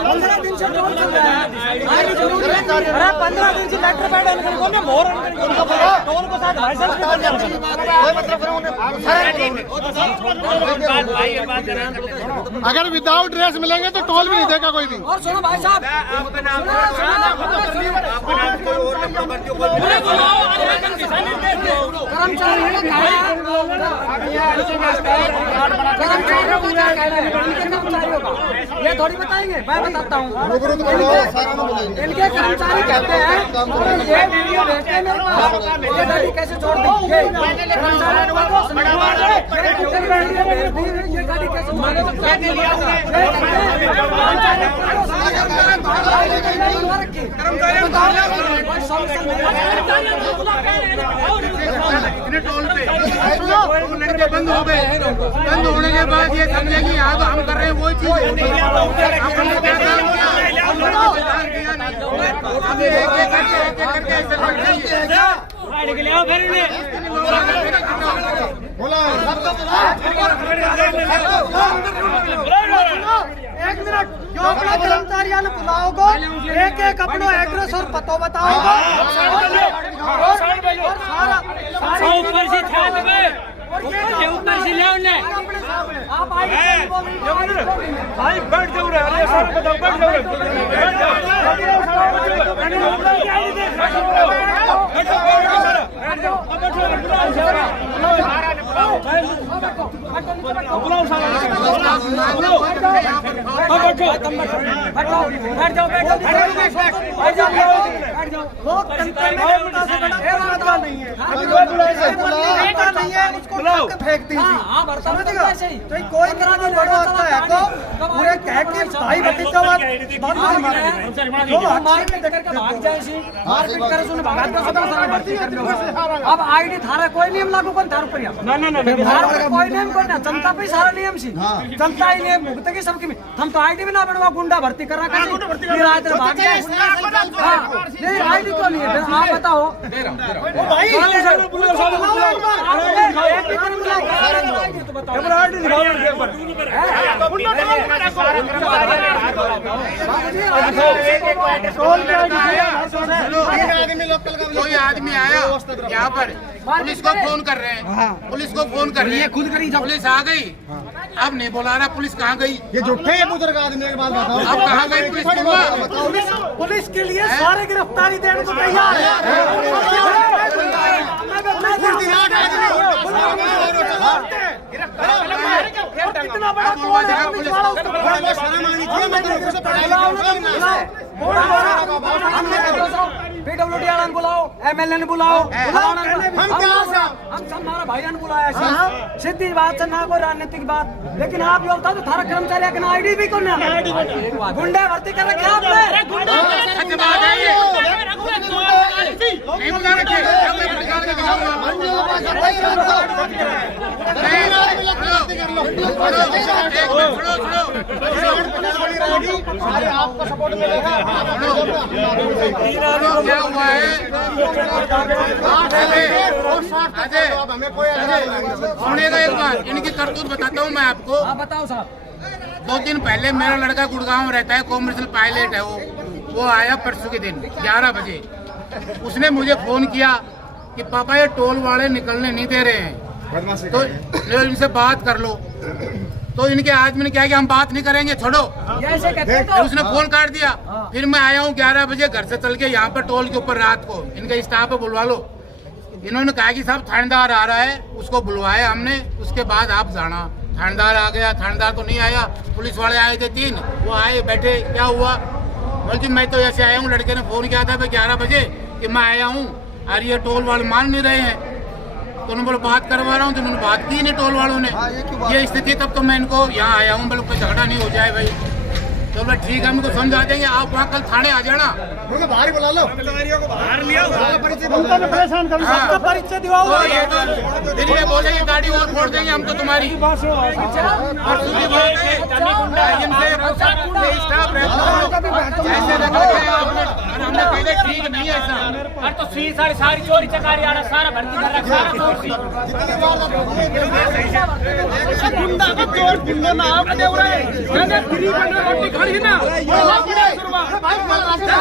15 दिन से टोल चल रहा है। आईडी जरूर है। अरे 15 दिन से लेटर पैड इनके को ना मोहर टोल को साथ लाइसेंस भी बन जाना। कोई मतलब अगर विदाउट ड्रेस मिलेंगे तो टोल भी नहीं देगा कोई भी। और सुनो भाई साहब, कर्मचारी है ना ये थोड़ी बताएंगे, मैं बताता हूँ। इनके कर्मचारी कहते हैं ये वीडियो भेजते हैं मेरे पास, ये गाड़ी कैसे छोड़ दी, ये गाड़ी कैसे टोल पे बंद हो गए। बंद होने के बाद ये समझे कि यहाँ तो हम कर रहे हैं वही चीज एक मिनट, जो अपना कर्मचारियों ने बुलाओगे, एक अपना एड्रेस और पता बताओगे और सारा ऊपर से छाप में ऊपर से ले उन्हें आप भाई बैठ जाओ रे। अरे सर बताओ बैठ जाओ फेंक दीजिए। तो कोई बड़ा होता है तो पूरे कह के भाई भतीजावाद जो मार पीट करके भाग जाए सी मार पीट कर सुन भगा दो सब सारा भर्ती कर लो अब आईडी थारा कोई नियम लागू कर थार पर ना कोई नियम करना जनता पे सारा नियम सी जनता ही नियम भुगत की सबकी हम तो आईडी भी ना बनवा गुंडा भर्ती कर रखा है फिर आए तो भाग जाए नहीं आईडी तो नहीं है आप बताओ ओ भाई कोई आदमी आया यहाँ पर पुलिस को फोन कर रहे हैं पुलिस को फोन कर रहे हैं खुद करी पुलिस आ गई अब नहीं बुला रहा पुलिस कहाँ गई ये झूठे है बुजुर्ग आदमी के बात बताओ अब कहाँ गई पुलिस पुलिस के लिए सारे गिरफ्तारी देने को तैयार है कितना बड़ा PWD वाला बुलाओ MLA ने बुलाओ हम सब हमारा भाईजान बुलाया सीधी बात से ना कोई राजनीतिक बात लेकिन आप ये बताओ तो थारा कर्मचारी का आईडी भी कौन है गुंडा भर्ती कर रखे आपने आपको सपोर्ट मिलेगा क्या हुआ है सुनिएगा एक बार इनकी करतूत बताता हूँ मैं आपको बताओ साहब 2 दिन पहले मेरा लड़का गुड़गांव रहता है कॉमर्शियल पायलट है वो आया परसों के दिन 11 बजे उसने मुझे फोन किया कि पापा ये टोल वाले निकलने नहीं दे रहे हैं तो इनसे बात कर लो तो इनके आदमी ने क्या कि हम बात नहीं करेंगे छोड़ो फिर उसने फोन काट दिया फिर मैं आया हूँ 11 बजे घर से चल के यहाँ पर टोल के ऊपर रात को इनका स्टाफ बुलवा लो इन्होंने कहा कि साहब थानेदार आ रहा है उसको बुलवाया हमने उसके बाद आप जाना थानेदार आ गया थानेदार तो नहीं आया पुलिस वाले आए थे 3 वो आए बैठे क्या हुआ बोलती मैं तो ऐसे आया हूँ लड़के ने फोन किया था 11 बजे कि मैं आया हूँ और ये टोल वाले मान नहीं रहे हैं तो उन्होंने बोला बात करवा रहा हूँ तो उन्होंने बात की नहीं टोल वालों ने ये स्थिति तब तो मैं इनको यहाँ आया हूँ बोले कोई झगड़ा नहीं हो जाए भाई तो बोले ठीक है हमको समझा देंगे आप वहाँ कल थाने आ जाना बाहर बुला लो बाहर लिया परिचय दिवाओ ये तो दिल्ली में बोलेंगे गाड़ी और फोड़ देंगे हम तो तुम्हारी और दूसरी बात है स्टाफ हमने पहले ठीक नहीं है ऐसा अरे तो सारी चोरी चकारी आना सारा भर्ती कर रखा गुंडा का चोर गुंडा ना आप दे रहे हैं फ्री में रोटी खड़ी ना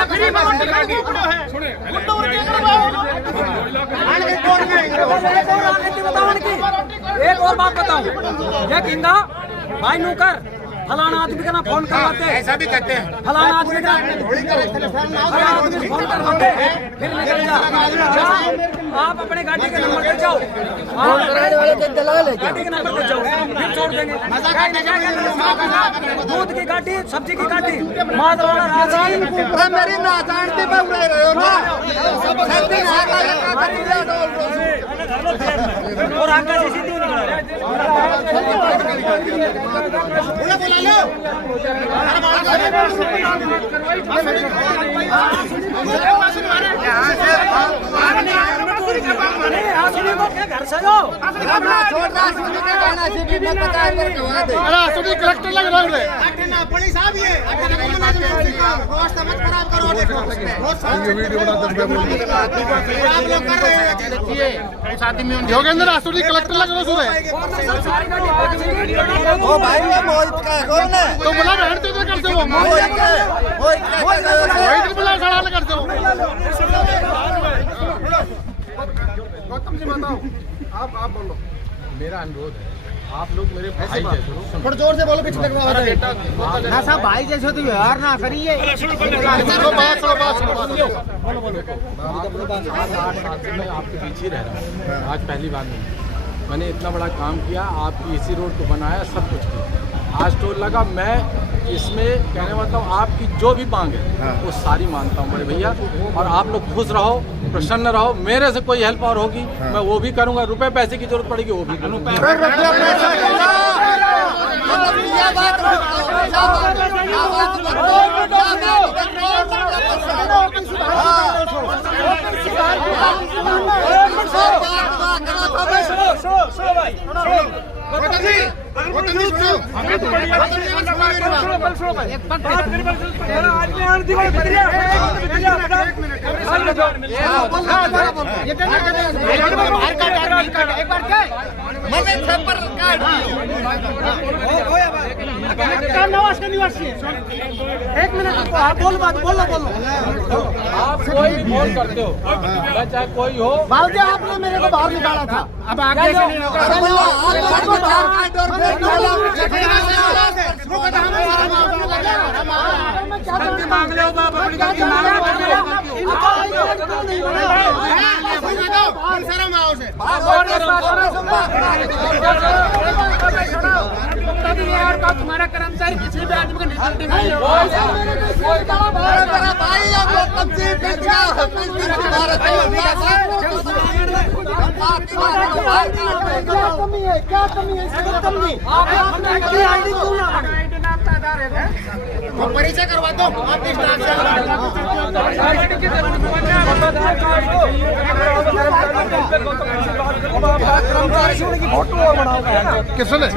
फ्री में रोटी खड़ी है सुने एक और बात बताऊं ये किंदा भाई नौकर फलाना आदमी का ना फोन करवाते हैं ऐसा भी कहते हैं फलाना आदमी का फोन करवाते हैं फिर निकल जाओ आप अपने गाड़ी के नंबर पे जाओ गाड़ी के नंबर पे जाओ फिर छोड़ देंगे दूध की गाड़ी सब्जी की गाड़ी मादवाड़ा राजस्थान मेरी ना जानते पे उड़े रहे हो ना और आका से सीधी घर से जाओ कलेक्टर लग रहा है योगेंद्र आसुरी कलेक्टर लग रहा तो बोला बैठते तो करते हो बोला सड़ा करते हो गौतम जी बताओ आप बोलो मेरा अनुरोध है आप लोग मेरे भाई जैसे हो थोड़ा जोर से बोलो पीछे लगवा रहे ना साहब भाई जैसे तो व्यवहार ना करिए आज 8 साल से मैं आपके पीछे रह रहा हूँ आज पहली बार नहीं मैंने इतना बड़ा काम किया आपकी इसी रोड को बनाया सब कुछ किया आज टोल लगा मैं इसमें कहने वाला हूँ आपकी जो भी मांग है वो सारी मानता हूँ बड़े भैया और आप लोग खुश रहो प्रसन्न रहो मेरे से कोई हेल्प और होगी मैं वो भी करूँगा रुपए पैसे की जरूरत पड़ेगी वो भी करूँगा एक मिनट बोलो बोलो आप कोई फोन करते हो चाहे कोई हो, बालजी आपने मेरे को बाहर निकाला था, अब आगे से नहीं होगा। मांग लो बाप अपनी गलती मांग तुम्हारा कर्मचारी किसी भी आदमी को निकलते नहीं क्या कमी है इसमें कमी आईडी क्यों ना परिचय करवा दो आपके स्टाफ किसने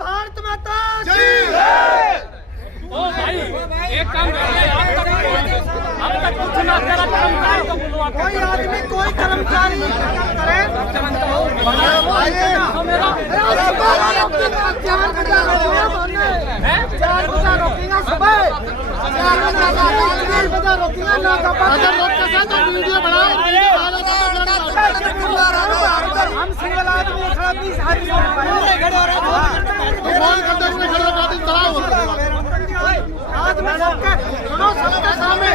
भारत माता एक काम कोई आदमी कोई कर्मचारी करे हम सिंगल आदमी आज मैं सबके सामने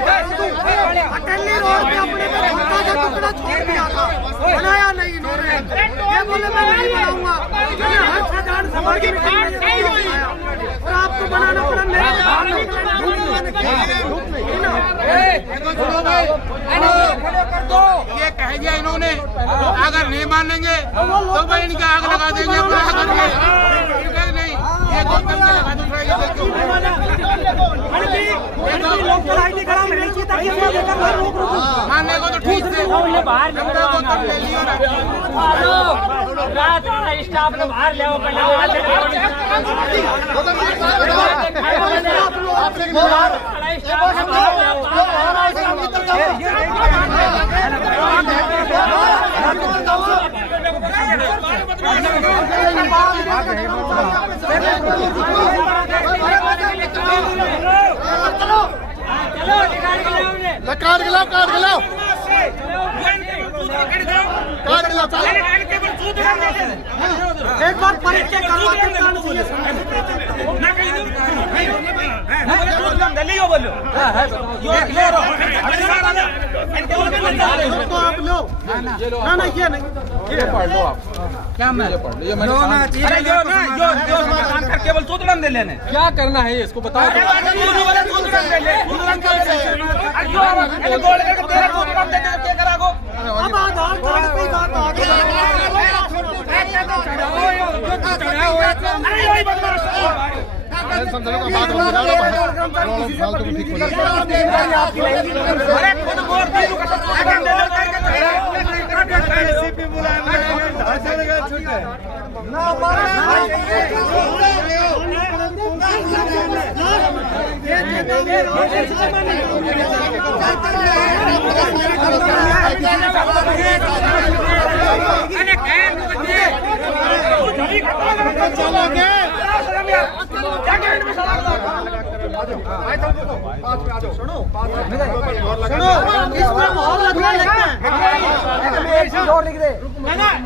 अटेली रोड पे अपने पे छोटा सा टुकड़ा छोड़ दिया था, बनाया नहीं इन्होंने। ये बोले मैं नहीं बनाऊंगा, मैंने हर ठेकेदार संभाल के और आपको बनाना पड़ा मेरे ये कह दिया इन्होंने, अगर नहीं मानेंगे तो भाई इनका आग लगा देंगे नहीं, ये गौतम ने लगा दूसरा ये मानने को तो ठीक से रात वाला स्टाफ ने बाहर ले काट गिलाओ एक बार परिचय करवा के बोलो आप लो ना ये नहीं, ये पढ़ लो आप, क्या मैं ये पढ़ लो, ये मैंने केवल सूत्रम दे लेने क्या करना है इसको बताओ। अब आधार कार्ड पे बात आ गई। इसमें माहौल लगने लगता है।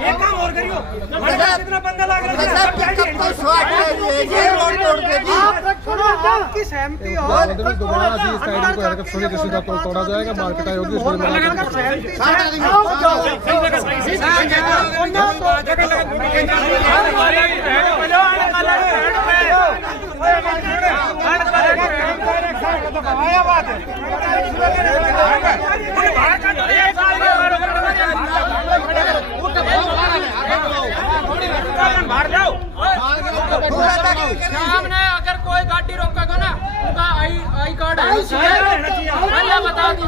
एक काम और करियो, कितना बंदा लग रहा आपकी सहमति हो तोड़ा जाएगा, मार्केट आयोगी बात है।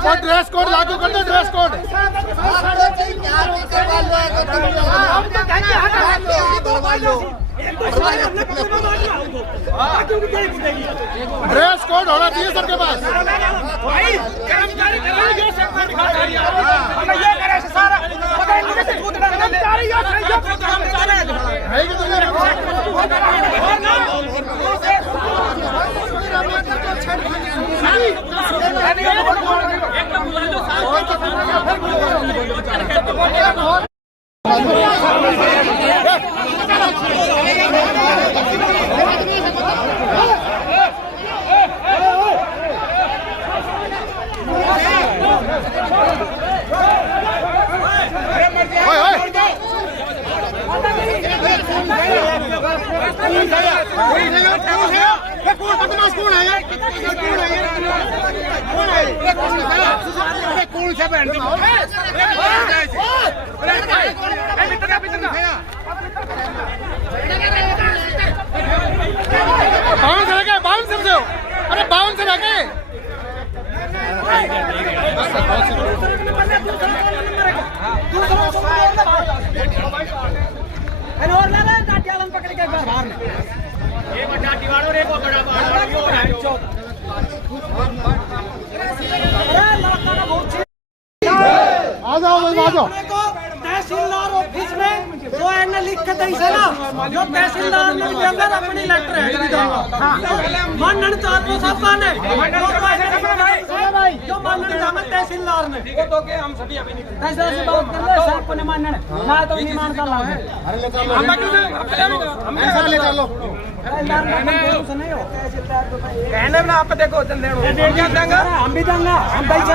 और ड्रेस कोड लागू कर दो, ड्रेस कोड। ड्रेस कोड होना चाहिए सबके पास। बाउंसर से हो, अरे बाउंसर है क्या? और ला ला डाटियालन पकड़ के बाहर में एक बड़ा दीवार और एक बड़ा बाड़। आ जाओ आ जाओ। तहसीलदार ऑफिस में जो है ना लिख के दी ना, जो तहसीलदार ने भी अंदर अपनी लेटर है मानन चाहते साहब ने जो मानन चाहते तहसीलदार ने वो तो के हम सभी अभी नहीं तहसीलदार से बात कर ले साहब को नहीं मानना ना तो नहीं मानता लाभ है। अरे ले चलो हम ऐसा ले चलो। कहने में आप देखो चल क्या देंगे हम भी देंगे हम पैसा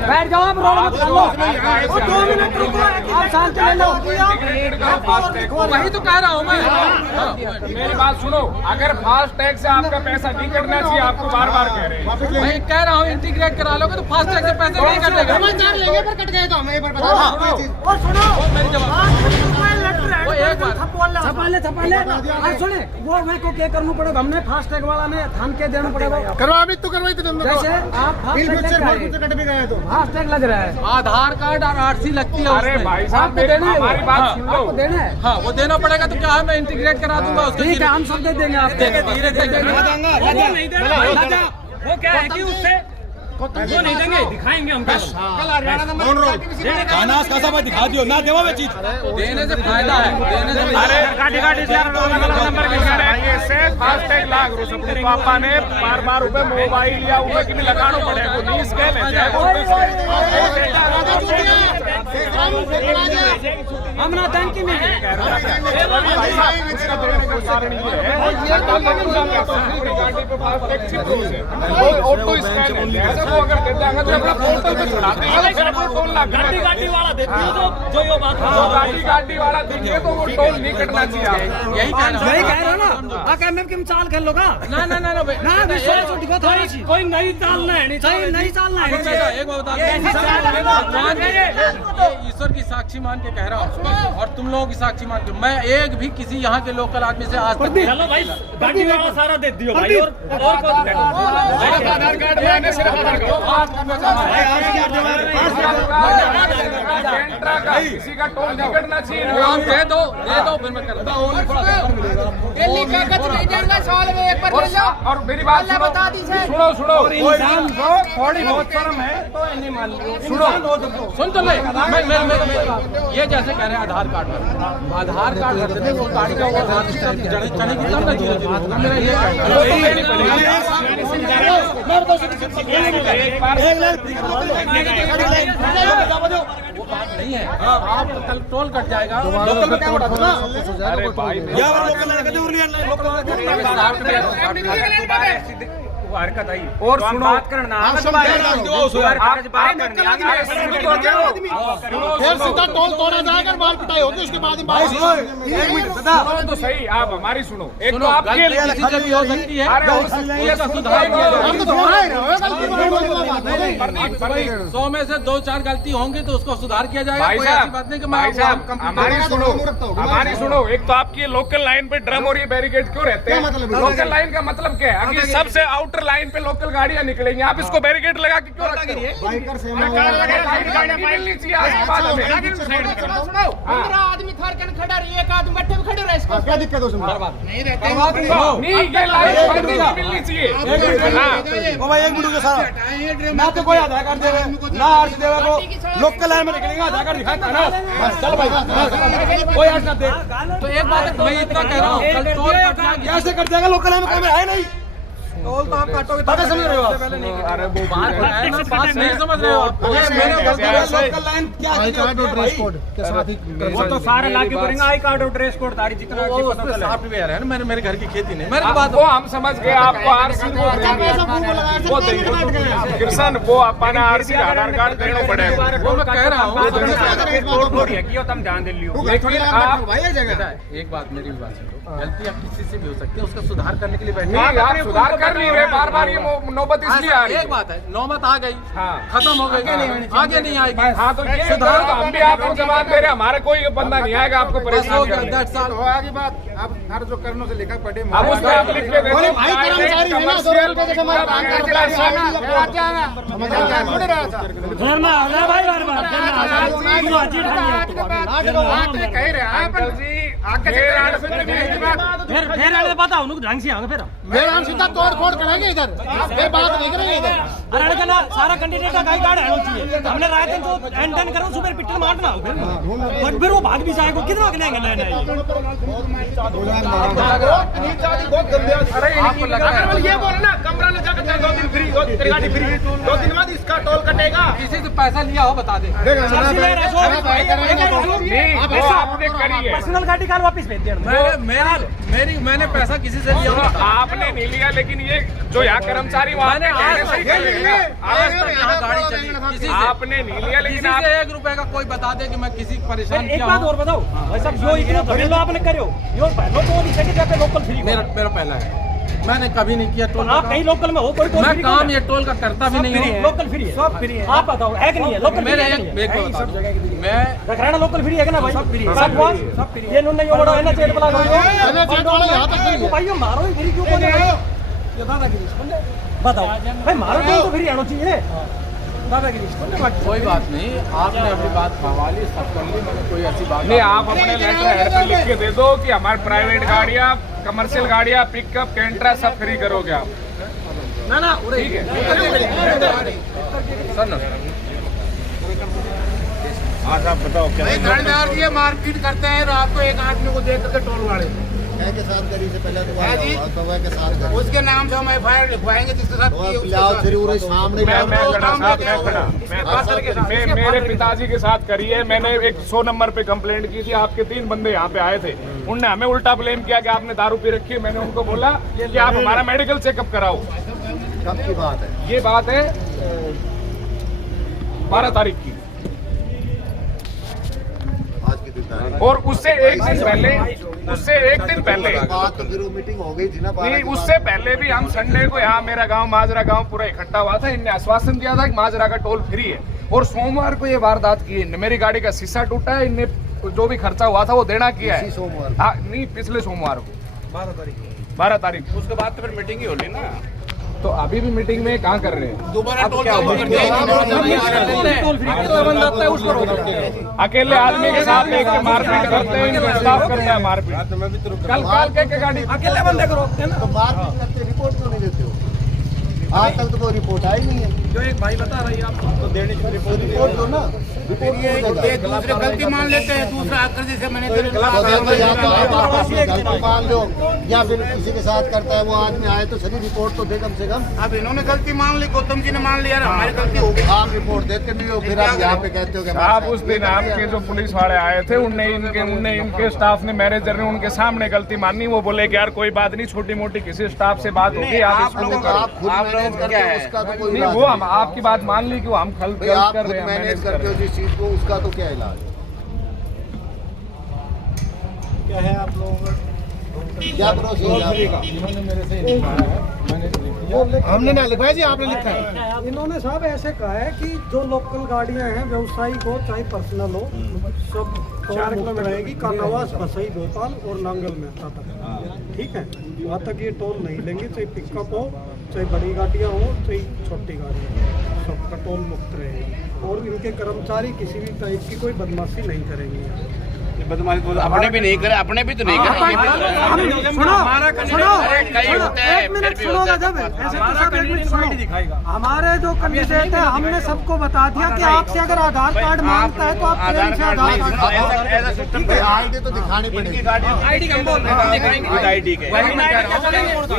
बैठ जाओ आप रोड मत कर लो 2 मिनट रुको आप शांत ले लो। वही तो कह रहा हूँ मैं। मेरी बात सुनो, अगर फास्ट टैग से आपका पैसा नहीं कटना चाहिए, आपको बार बार कह रहे हैं। मैं कह रहा हूँ इंटीग्रेट करा लोगे तो फास्ट टैग से पैसे नहीं कटेगा। लेंगे पर कट गए तो हमें एक बार बता दो। और सुनो वो एक बार छपा ले और सुने वो मैं को क्या करना पड़ेगा, हमने फास्ट टैग वाला में थान के देना पड़ेगा। करवा भी तो करवाई तो जैसे आप कट भी गए तो फास्ट टैग लग रहा है, आधार कार्ड और आरसी लगती है। अरे भाई साहब आपको देना है, हमारी बात सुन लो। आपको देना है। हाँ वो देना पड़ेगा तो क्या है, मैं इंटीग्रेट करा दूंगा उसको। ठीक है हम सब दे देंगे आपको। धीरे धीरे वो क्या है कि उससे वो नहीं देंगे, दिखाएंगे हम दिखा दियो ना देवा में चीज देने से फायदा है, देने से फास्टैग लाग रो सब पापा ने बार ऊपर मोबाइल या ऊपर की भी लगाना पड़ेगा। नहीं स्केल हम ना टंकी में ऑटो स्कैन अगर देते हैं तो अपना पोर्टल पे चढ़ाते हैं। गाड़ी वाला देते हैं जो ये बात गाड़ी वाला देंगे तो वो टोल नहीं कटना चाहिए। यही कह रहा ना आके मैं किम चाल खेल लोगा ना ना ना ना विश्वास छोटी को थोड़ी सी कोई नई चालना है सही नहीं चालना है। एक बात बता दूं, ईश्वर की साक्षी मान के कह रहा हूँ और तुम लोगों की साक्षी मान के, मैं एक भी किसी यहाँ के लोकल आदमी से आज तक चलो भाई गाड़ी वाला सारा दे दियो भाई। और आधार कार्ड में सिर्फ आधार किसी का टोल नहीं कटना चाहिए। दे दो फिर मैं करता हूँ। दिल्ली कागज नहीं देंगे साल में एक बार ले जाओ। और मेरी बात अल्लाह बता दी से सुनो इंसान को थोड़ी बहुत शर्म है तो नहीं मान लो। सुन तो मैं ये जैसे कह रहे हैं आधार कार्ड पर, आधार कार्ड रख देते वो गाड़ी का चलेगी तब ना धीरे धीरे। मेरा ये वो बात नहीं है, आप कल टोल कट जाएगा। लोकल में क्या बता। वो हरकत आई और तो हम सुनो, बात करना आप अलग सब बात कह है। रहे हो, जो सुनो, हर आप- कागज बात करनी नक्कल आगे आदमी, सुनो, सुनो, तो जाओ। फिर सीधा टोल तोड़ा जाएगा, माल पिटाई होगी, उसके बाद तो सही, आप हमारी सुनो। एक तो आपके गलती किसी से भी हो सकती है, अरे उसका सुधार किया जाए। हम तो दोहरा ही रहे हो, गलती बड़ी भाई 100 में से 2-4 गलती होंगी तो उसको सुधार किया जाएगा। भाई कोई ऐसी साहब, बात नहीं कि भाई साहब, हमारी सुनो, हमारी सुनो। सुनो। एक तो आपकी लोकल लाइन पे ड्रम और ये बैरिकेड क्यों रहते हैं? क्या मतलब है? लोकल लाइन का मतलब क्या है? अगर सबसे आउटर लाइन पे लोकल गाड़ियां निकलेंगी, आप इसको बैरिकेड लगा के क्यों रखते हो? बाइकर से लाइन मिलनी चाहिए आगे बाद में। 15 आदमी थार के खड़ा रही, एक आदमी बैठे हुए खड़े रहे इसको क्या दिक्कत है उसमें? नहीं, ये लाइन मिलनी चाहिए। हाँ। भाई एक मिनट सारा ना तो कोई आधार कार्ड देवे ना आर्स देवे को लोकल लाइन में निकलेगा, आधार कार्ड दिखाता ना बस चल भाई, कोई आर्स ना दे तो एक बात मैं इतना कह रहा हूँ, कल टोल कटना कैसे कर देगा? लोकल लाइन में कोई है नहीं, टोल तो आप काटोगे तब समझ रहे हो आप? अरे वो बात है ना, बात नहीं समझ रहे हो आप। अगर मेरे गलती है, लोकल लाइन क्या वो तो सारे लागू करेंगे, आई कार्ड और ड्रेस कोड तारी जितना वो अच्छी उसमें पता चला। सॉफ्टवेयर है ना, मेरे घर की खेती नहीं, मेरे को बात बात वो हम समझ गए। आपको आरसी वो देंगे किसान, वो अपना आरसी आधार कार्ड देना पड़ेगा। वो मैं कह रहा हूँ। तुम ध्यान दे लियो। लेकिन आप एक बात मेरी भी बात सुनो, गलती आप किसी से भी हो सकती है, उसका सुधार करने के लिए बैठे नहीं, आप सुधार कर नहीं रहे, बार बार ये नौबत इसलिए आ रही है। एक बात है, नौबत आ गई, हाँ। खत्म हो गई, आगे नहीं आएगी। हाँ, तो ये सुधार तो हम भी आपको जवाब दे रहे हैं, हमारे कोई बंदा नहीं आएगा आपको परेशान करने। That's all। आगे बात आप हर जो कर्मों से लेकर पढ़े अब उसमें आप लिख के दे बोले दो, भाई कर्मचारी है ना, 2 रुपए जैसे हमारा काम करता फिर बताओ उनको ढंग से आगे फिर फिर हम सीधा तोड़ फोड़ करेंगे इधर, फिर बात नहीं करेंगे इधर। अरे लड़का ना सारा कैंडिडेट का गाइड कार्ड होना चाहिए। हमने रात दिन तो एंटन करो सुपर पिट्टल मारना हो फिर वो भाग भी जाएगा, कितना करेंगे नए नए आपको लगा है ये बोले ना कमरा ले जाकर 2 दिन फ्री, 2 दिन गाड़ी फ्री, 2 दिन बाद इसका टोल कटेगा। किसी से पैसा लिया हो बता दे। नहीं, वो आपने करी है। पर्सनल गाड़ी कार वापस भेज दिया। मैंने पैसा किसी से लिया हो तो आपने नहीं लिया, लेकिन ये जो यहाँ कर्मचारी वहाँ मैंने आज तक यहाँ गाड़ी चली किसी से आपने नहीं लिया, लेकिन किसी आप से 1 रुपए का कोई बता दे कि मैं किसी को परेशान एक किया बात हूँ। और बताओ भाई साहब, जो इतना घरेलू आपने करो यो पहले तो नहीं चाहिए जब लोकल फ्री मेरा पहला है, मैंने कभी नहीं किया टोल आप कहीं लोकल में हो कोई टोल मैं फ्री काम ये टोल का करता भी नहीं हूँ। लोकल फ्री है, सब फ्री है। आप बताओ है कि नहीं है लोकल मेरे फ्री एक को बता दो, मैं रखराना लोकल फ्री है कि ना भाई? सब फ्री है, सब फ्री है। ये नुन्ने यो बड़ा है ना चेट वाला करो भाई यो मारो ही फ्री क्यों बोल रहे हो? ये दादागिरी समझे? बताओ भाई मारो क्यों तो फ्री आना चाहिए दादागिरी समझे? कोई बात नहीं, आपने अपनी बात भगवा ली, सब कर ली, मैंने कोई ऐसी बात नहीं, आप अपने लेटर हेड पे लिख के दे दो कि हमारे प्राइवेट गाड़ियाँ, कमर्शियल गाड़ियाँ, पिकअप, कैंट्रा सब फ्री करोगे आप। ना ना ठीक है सर ना आज आप बताओ क्या थानेदार जी मारपीट करते हैं रात को एक आदमी को देख करके टोल वाले के साथ करी से पहले तो है जी? के साथ उसके नाम से हम FIR लिखवाएंगे जिसके साथ की है, उसके साथ। जरूर सामने मैं खड़ा साहब, मैं खड़ा। मैं मेरे पिताजी के साथ करी है। मैंने 100 नंबर पे कंप्लेंट की थी। आपके 3 बंदे यहाँ पे आए थे, उनने हमें उल्टा ब्लेम किया कि आपने दारू पी रखी है। मैंने उनको बोला कि आप हमारा मेडिकल चेकअप कराओ। कब की बात है? ये बात है 12 तारीख की, आज की दिन और उससे एक दिन पहले बात तो फिर मीटिंग हो गई थी ना। नहीं, उससे पहले भी हम संडे को यहाँ मेरा गांव माजरा गांव पूरा इकट्ठा हुआ था। इनने आश्वासन दिया था कि माजरा का टोल फ्री है, और सोमवार को ये वारदात की है। मेरी गाड़ी का शीशा टूटा है, इनने जो भी खर्चा हुआ था वो देना किया है। हाँ, नहीं, पिछले सोमवार को 12 तारीख। उसके बाद तो फिर मीटिंग ही होली ना। तो अभी भी मीटिंग में कहाँ कर रहे हैं? दोबारा टोल चालू करते हैं। अकेले आदमी के साथ एक मारपीट करते हैं, इनको स्टाफ करता है मारपीट। कल के गाड़ी अकेले बंदे को रोकते हैं ना। तो बात करते रिपोर्ट क्यों नहीं देते हो? आज तक तो कोई रिपोर्ट आई नहीं है। जो एक भाई बता रही है आपको तो देने की रिपोर्ट दो ना, ये दूसरे गलती मान लेते हैं, दूसरा आकर जैसे मैंने या तो आप गलती मान लो या फिर किसी के साथ करता है वो आदमी आए तो सही रिपोर्ट तो दे कम से कम। अब इन्होंने गलती मान ली, गौतम जी ने मान लिया, हमारी गलती हो गई। आप रिपोर्ट देते भी हो, फिर आप यहाँ पे कहते हो कि आप उस दिन आपके जो पुलिस वाले आए थे उनने इनके स्टाफ ने, मैनेजर ने उनके सामने गलती मानी। वो बोले कि यार कोई बात नहीं, छोटी मोटी किसी स्टाफ से बात होगी, आप इसको करो। आप खुद मैनेज करते हो उसका तो कोई नहीं, वो हम आपकी बात मान ली कि वो हम आप कर खुद रहे हैं, मैनेज करते हो जिस चीज को, उसका तो क्या इलाज क्या है आप लोगों का क्या प्रोसीजर? इन्होंने मेरे से लिखवाया है, मैंने लिख दिया। हमने ना लिखवाया जी, आपने लिखा है। इन्होंने साहब ऐसे कहा है कि जो लोकल गाड़ियां हैं, व्यावसायिक हो चाहे पर्सनल हो, सब 4 किलोमीटर रहेगी कानावास, बसई, भोपाल और नांगल में तक, ठीक है। वहाँ तक ये टोल नहीं लेंगे, चाहे पिकअप हो, चाहे बड़ी गाड़ियाँ हो, चाहे छोटी गाड़ियाँ हो, सबका टोल मुक्त रहेगी। और इनके कर्मचारी किसी भी टाइप की कोई बदमाशी नहीं करेंगे। बदमाशी तो अपने भी नहीं करे, अपने भी तो नहीं करे। हमारे जो कैंडिडेट है हमने सबको बता दिया कि आपसे अगर आधार कार्ड मांगता है तो आप ट्रेन से आधार कार्ड आईडी तो दिखानी पड़ेगी।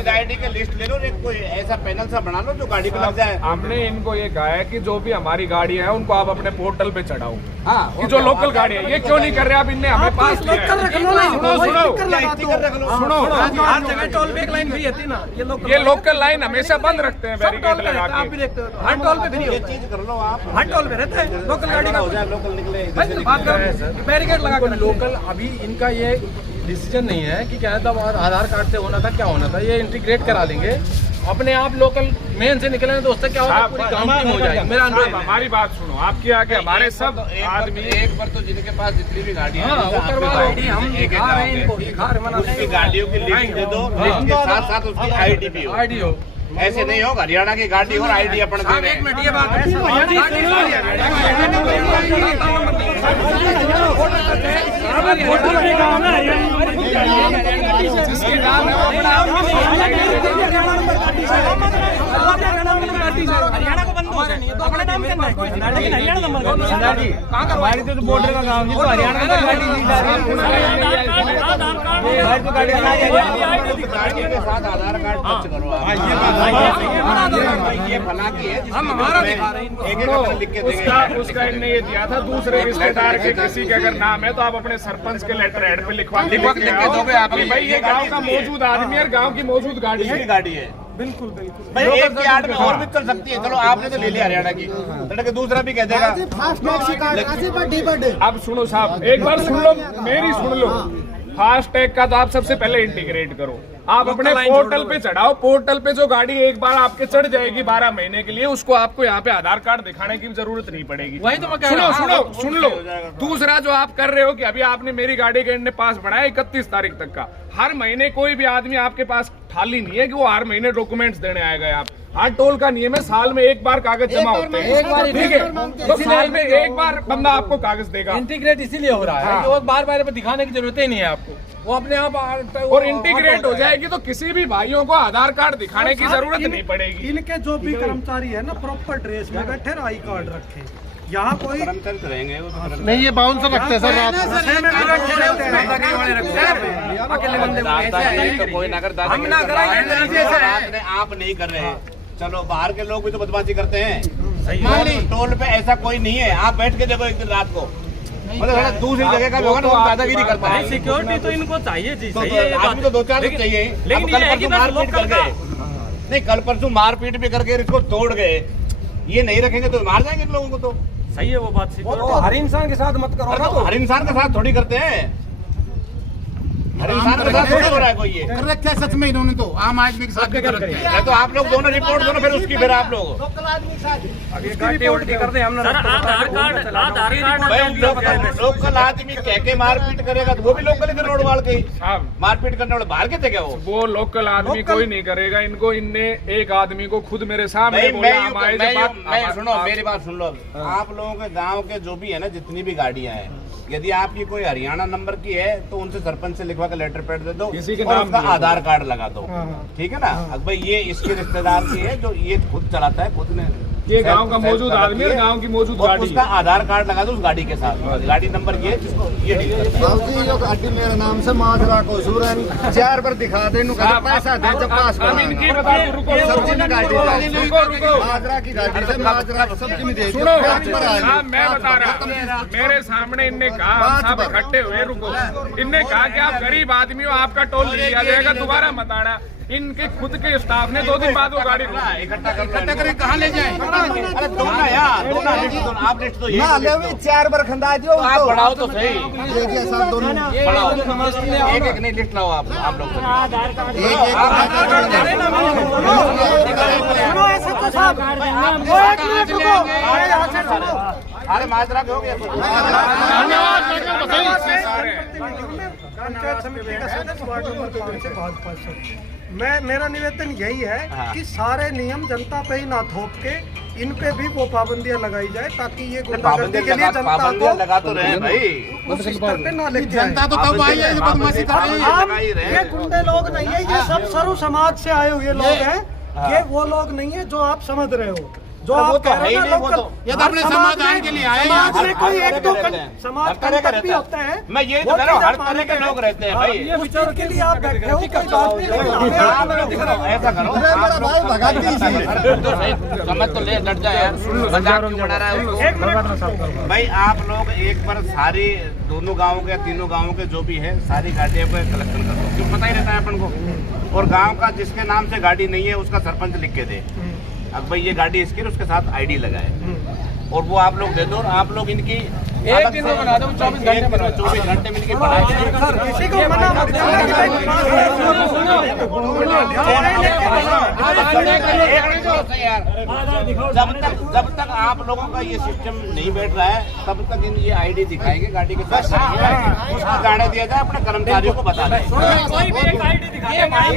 आईडी के लिस्ट ले लो, कोई ऐसा पैनल सा बना लो जो गाड़ी पे लग जाए। हमने इनको ये कहा है कि जो भी हमारी गाड़ी है उनको आप अपने पोर्टल पे चढ़ाओ। कि जो लोकल गाड़ी है ये क्यों नहीं कर रहे आप? इनने हमें पास सुनो हर जगह टोल पे एक लाइन भी है ना, ये लोकल लाइन हमेशा बंद रखते हैं बैरिकेड लगा आप भी के। देखते हो हर टोल पे भी नहीं चीज कर लो आप, हर टोल पे रहता है लोकल गाड़ी का लोकल निकले। बात करो बैरिकेड लगा कर लोकल। अभी इनका ये डिसीजन नहीं है कि क्या था आधार कार्ड से होना था, क्या होना था, ये इंटीग्रेट करा लेंगे अपने आप। लोकल मेन से निकले तो उससे क्या होगा, पूरी काउंटिंग हो जाएगी। मेरा अनुरोध है, हमारी बात सुनो, आपके आगे हमारे सब आदमी एक बार तो जिनके पास जितनी भी गाड़ियाँ हाँ वो करवा लो। हम दिखा रहे हैं इनको, दिखा रहे मना उसकी गाड़ियों की लिस्ट दे दो, लिस्ट के साथ साथ उसकी आईडी भी हो। आईडी हो, ऐसे नहीं होगा हरियाणा की गाड़ी और आईडी अपन दे रहे हैं। एक मिनट ये बात हरियाणा को बंद अपने नाम करना है, लेकिन हरियाणा नंबर हमारी तो बॉर्डर का काम तो हरियाणा का गाड़ी गाड़ी के साथ आधार कार्ड टच करो ये बना की है, हम हमारा दिखा रहे हैं। एक लिख के देंगे। उसका इनने ये दिया था दूसरे रिश्तेदार के किसी के अगर नाम है तो आप अपने सरपंच के लेटर हेड पे लिखवा के दोगे आप। भाई ये गांव का मौजूद आदमी है, गांव की मौजूद गाड़ी है। बिल्कुल बिल्कुल भाई एक की आड़ में और भी चल सकती है। चलो आपने तो ले लिया हरियाणा की, लड़के दूसरा भी कह देगा। अब सुनो साहब, एक बार सुन लो, मेरी सुन लो। फास्ट टैग का तो आप सबसे पहले इंटीग्रेट करो, आप अपने पोर्टल पे चढ़ाओ। पोर्टल पे जो गाड़ी एक बार आपके चढ़ जाएगी 12 महीने के लिए, उसको आपको यहाँ पे आधार कार्ड दिखाने की जरूरत नहीं पड़ेगी। वही तो मैं कह रहा हूं। सुन लो। दूसरा जो आप कर रहे हो कि अभी आपने मेरी गाड़ी का इनने पास बढ़ाया 31 तारीख तक का, हर महीने कोई भी आदमी आपके पास थाली नहीं है कि वो हर महीने डॉक्यूमेंट्स देने आएगा। आप हर टोल का नियम है, साल में एक बार कागज जमा होते हैं, एक बार, ठीक है? तो साल में एक बार बंदा आपको कागज देगा। इंटीग्रेट इसीलिए हो रहा है कि वो बार बार दिखाने की जरूरत ही नहीं है आपको, वो अपने आप और इंटीग्रेट हो जाएगी तो किसी भी भाइयों को आधार कार्ड दिखाने की जरूरत नहीं पड़ेगी। इनके जो भी कर्मचारी है ना प्रॉपर ड्रेस में बैठे, आई कार्ड रखे। यहाँ कोई रहेंगे नहीं, ये बाउंसर रखते हैं सर रात अकेले बंदे कोई नगर हम ना कराएंगे। आप नहीं कर रहे हैं, चलो बाहर के लोग भी तो बदमाशी करते हैं। मान ली टोल पे ऐसा कोई नहीं है, आप बैठ के देखो एक दिन रात को, मतलब दूसरी जगह का लोग दादागिरी करता है। सिक्योरिटी तो इनको चाहिए जी, सही है, आदमी तो 2-4 दिन चाहिए। लेकिन कल परसों मारपीट कर गए, नहीं कल परसों मारपीट भी करके इसको तोड़ गए, ये नहीं रखेंगे तो मार जाएंगे इन लोगों को। तो सही है वो बात, हर इंसान के साथ मत करो ना। तो हर इंसान के साथ थोड़ी करते हैं, हर इंसान के साथ थोड़ी हो रहा है कोई ये। कर रखा है सच में इन्होंने, तो आम आदमी के साथ भी कर रखा है। तो आप लोग दोनों रिपोर्ट दोनों, फिर उसकी फिर आप लोग गाड़ी उल्टी कर दे। हमने आधार कार्ड लोकल आदमी कह के मारपीट करेगा तो वो भी लोकल इधर रोड वाल के मारपीट करने वाले बाहर के थे क्या? वो लोकल आदमी कोई नहीं करेगा इनको। इनने एक आदमी को खुद मेरे सामने बोला। सुनो मेरी बात सुन लो। आप लोगों के गांव के जो भी है ना, जितनी भी गाड़ियां हैं, यदि आपकी कोई हरियाणा नंबर की है तो उनसे सरपंच से लिखवा कर लेटर पैड दे दो किसी के और नाम उसका दिए दो। आधार कार्ड लगा दो, हाँ। ठीक है ना। अब भाई ये इसके रिश्तेदार की है जो ये खुद चलाता है, खुद ने ये गांव का मौजूद आदमी और गांव की मौजूद और गाड़ी उसका आधार कार्ड लगा दो उस गाड़ी के साथ, गाड़ी नंबर ये जिसको ये डील करता है। बाबूजी यो गाड़ी मेरे नाम से माजरा को सूरन 4 बार दिखा दे नु कहता पैसा दे जब पास हम इनकी बता दो, रुको सब्जी में गाड़ी रुको माजरा की गाड़ी से माजरा सब्जी में दे सुनो साहब, मैं बता रहा, मेरे सामने इनने कहा हम सब इकट्ठे हुए, रुको, इनने कहा कि आप गरीब आदमी हो, आपका टोल लिया जाएगा, दोबारा मत आना। इनके खुद के स्टाफ ने 2 दिन बाद वो गाड़ी इकट्ठा करके कहाँ ले जाए? अरे दो ना यार, दो ना लिस्ट दो, आप लिस्ट दो ये ना ले 4 बार खंदा दियो तो आप बढ़ाओ तो सही, एक ही साथ दोनों बढ़ाओ, एक एक नहीं लिस्ट लाओ आप लोग अरे माजरा के हो गया पंचायत समिति का सदस्य वार्ड नंबर 5 से भाजपा से मेरा निवेदन यही है कि सारे नियम जनता पे ही ना थोप के इन पे भी वो पाबंदियां लगाई जाए ताकि ये गुंडागर्दी के लिए जनता को लगा तो रहे भाई, उस स्तर पे ना लेके जनता तो तब आई है बदमाशी कर रही है। हम ये गुंडे लोग नहीं है, ये सब सर्व समाज से आए हुए लोग हैं, ये वो लोग नहीं है जो आप समझ रहे हो, जो आप कह रहे हो ना, ये तो अपने समाधान के लिए आए समाज में कोई एक दो समाज कंटक भी होते हैं। मैं ये तो कह रहा हूँ हर तरह के लोग रहते हैं भाई, उस चीज के लिए आप बैठे हो, कोई बात नहीं, लेकिन ऐसा करो मेरा भाई भगाती सी समझ तो ले डट जाए यार, मजाक क्यों बना रहा है भाई। आप लोग एक बार सारी दोनों गाँव के 3 गाँवों के जो भी है सारी गाड़ियों को कलेक्शन कर दो, क्यों पता ही रहता है अपन को, और गाँव का जिसके नाम से गाड़ी नहीं है उसका सरपंच लिख के दे, अब भाई ये गाड़ी इसकी उसके साथ आईडी लगाए और वो आप लोग दे दो, और आप लोग इनकी एक दिन में बना दो, 24 घंटे मिलके बढ़ाए। किसी को मना मत करना कि भाई जब तक आप लोगों का ये सिस्टम नहीं बैठ रहा है तब तक इन ये आईडी दिखाएंगे गाड़ी के साथ, उसको जाने दिया जाए, अपने कर्मचारियों को बता दें। कोई भी एक आईडी दिखा दे, भाई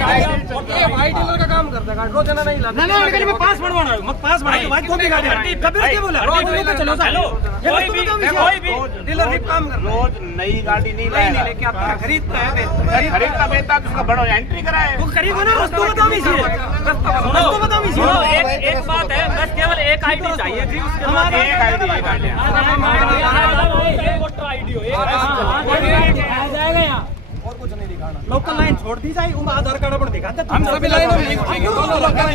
डीलर का काम करता है, रोजाना नहीं लाता। नहीं नहीं, मैं पास बनवाना है, मत पास बनाई भाई, कौन सी गाड़ी कभी क्या बोला रोज लेके चलो कोई भी डीलर भी काम कर रोज नई गाड़ी नहीं लाएगा, लेके आता खरीदता है, खरीदता बेचता तो उसका बड़ा एंट्री कराए। वो खरीदो ना, रस्तों बताओ रस्तों बताओ सुनो, एक बात है, बस केवल एक आईडी चाहिए थी, उसके बाद एक आईडी एक वोटर आईडी हो, एक आ जाएगा यहाँ और कुछ नहीं दिखाना, लोकल लाइन छोड़ दी जाए, उन आधार कार्ड पर दिखाते हम सभी लाइन में नहीं घुसेंगे, दोनों लोकल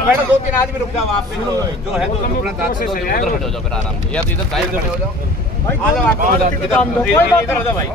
बैठो, 2-3 आदमी रुक जाओ, आप जो है तो रुकना चाहते हो उधर खड़े हो जाओ फिर आराम से, या तो इधर साइड खड़े हो जाओ, आ जाओ आप इधर हो जाओ भाई।